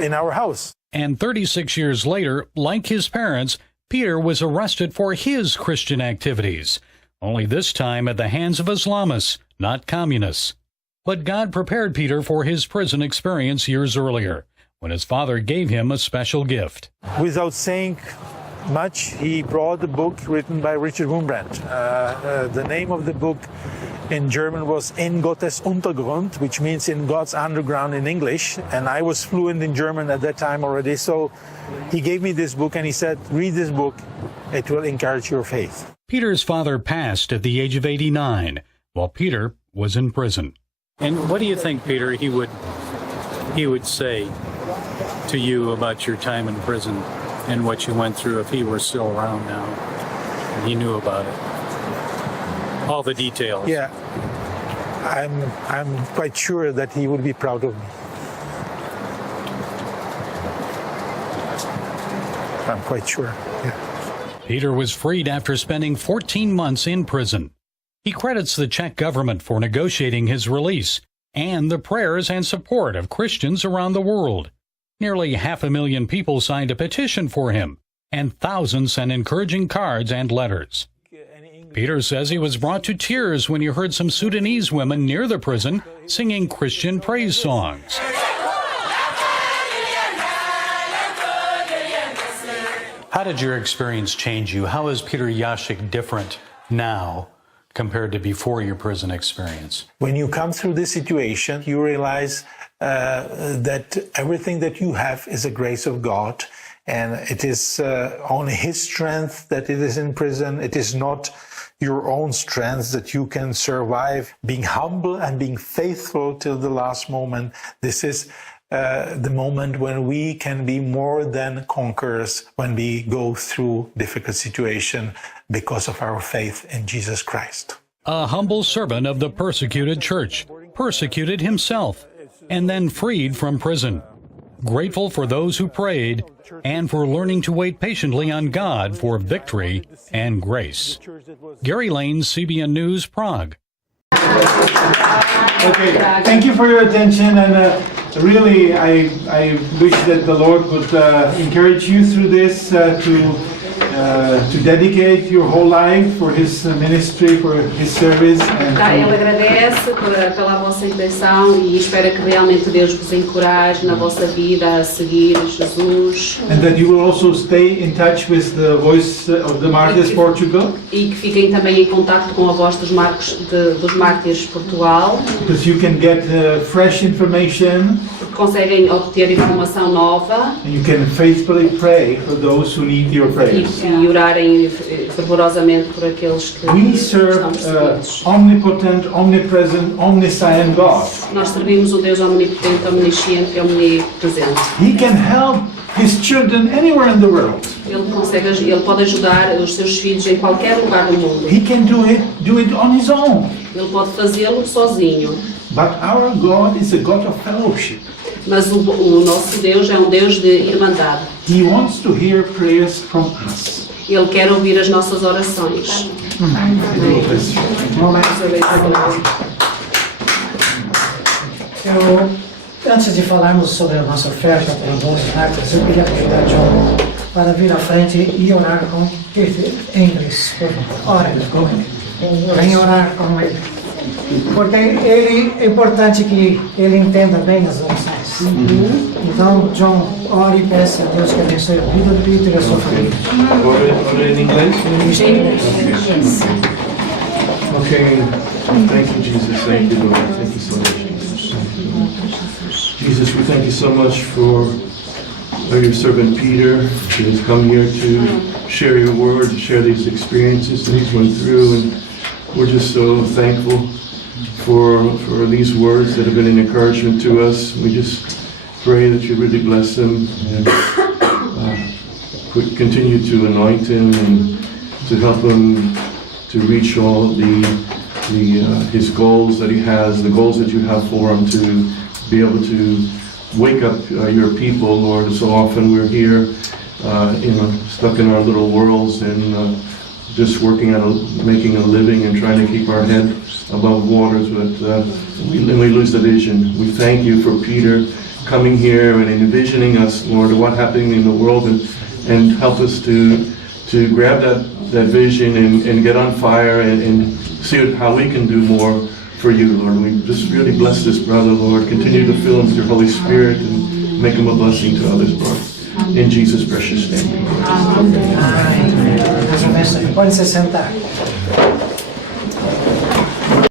in our house. And 36 years later, like his parents, Peter was arrested for his Christian activities, only this time at the hands of Islamists, not communists. But God prepared Peter for his prison experience years earlier, when his father gave him a special gift. Without saying much, he brought a book written by Richard Wurmbrand. The name of the book in German was In Gottes Untergrund, which means in God's underground in English, and I was fluent in German at that time already, so he gave me this book and he said, read this book, it will encourage your faith. Peter's father passed at the age of 89, while Peter was in prison. And what do you think, Peter, he would say to you about your time in prison and what you went through if he were still around now and he knew about it? All the details. Yeah, I'm quite sure that he would be proud of me. I'm quite sure, yeah. Peter was freed after spending 14 months in prison. He credits the Czech government for negotiating his release and the prayers and support of Christians around the world. Nearly 500,000 people signed a petition for him, and thousands sent encouraging cards and letters. Peter says he was brought to tears when he heard some Sudanese women near the prison singing Christian praise songs. How did your experience change you? How is Peter Yashik different now compared to before your prison experience? When you come through this situation, you realize that everything that you have is a grace of God, and it is only His strength that it is in prison. It is not your own strength that you can survive. Being humble and being faithful till the last moment, this is the moment when we can be more than conquerors when we go through difficult situation because of our faith in Jesus Christ. A humble servant of the persecuted church, persecuted himself, and then freed from prison. Grateful for those who prayed and for learning to wait patiently on God for victory and grace. Gary Lane, CBN News, Prague. Okay, thank you for your attention, and really I wish that the Lord would encourage you through this to dedicate your whole life for His ministry, for His service. Ele agradece pela vossa intenção e espera que realmente Deus vos encoraje na vossa vida a seguir Jesus. And that you will also stay in touch with the Voice of the Martyrs Portugal. E que fiquem também em contacto com a voz dos Mártires Portugal. Because you can get fresh information. Porque conseguem obter informação nova. And you can faithfully pray for those who need your prayers. E orarem fervorosamente por aqueles que We serve omnipotent, omnipresent, omniscient God. Nós servimos um Deus omnipotente, omnisciente e omnipresente. He can help His children anywhere in the world. Ele pode ajudar os seus filhos em qualquer lugar do mundo. He can do it on His own. Ele pode fazê-lo sozinho. But our God is a God of fellowship. Mas o nosso Deus é um Deus de irmandade. He wants to hear prayers from us. Ele quer ouvir as nossas orações. Antes de falarmos sobre a nossa oferta para o Bons Mártires, eu queria convidar John para vir à frente e orar com Peter em inglês. Por favor, ore com ele. Venha orar com ele. Porque é importante que ele entenda bem as orações. Então, John, ore e peça a Deus que abençoe a vida do Peter e a sua família. Ore em inglês? Okay. Thank you, Jesus. Thank you, Lord. Thank you so much, Jesus. Jesus, we thank you so much for your servant Peter, who has come here to share your word, to share these experiences that he's went through, and we're just so thankful for these words that have been an encouragement to us. We just pray that you really bless him and continue to anoint him and to help him to reach all his goals that he has, the goals that you have for him, to be able to wake up your people, Lord. So often we're here, stuck in our little worlds and just working on making a living and trying to keep our head above waters, but we lose the vision. We thank you for Peter coming here and envisioning us, Lord, what happening in the world, and help us to grab that vision and get on fire and see how we can do more for you, Lord. We just really bless this brother, Lord. Continue to fill him with your Holy Spirit and make him a blessing to others, Lord. In Jesus' precious name. Deus abençoe. Pode se sentar.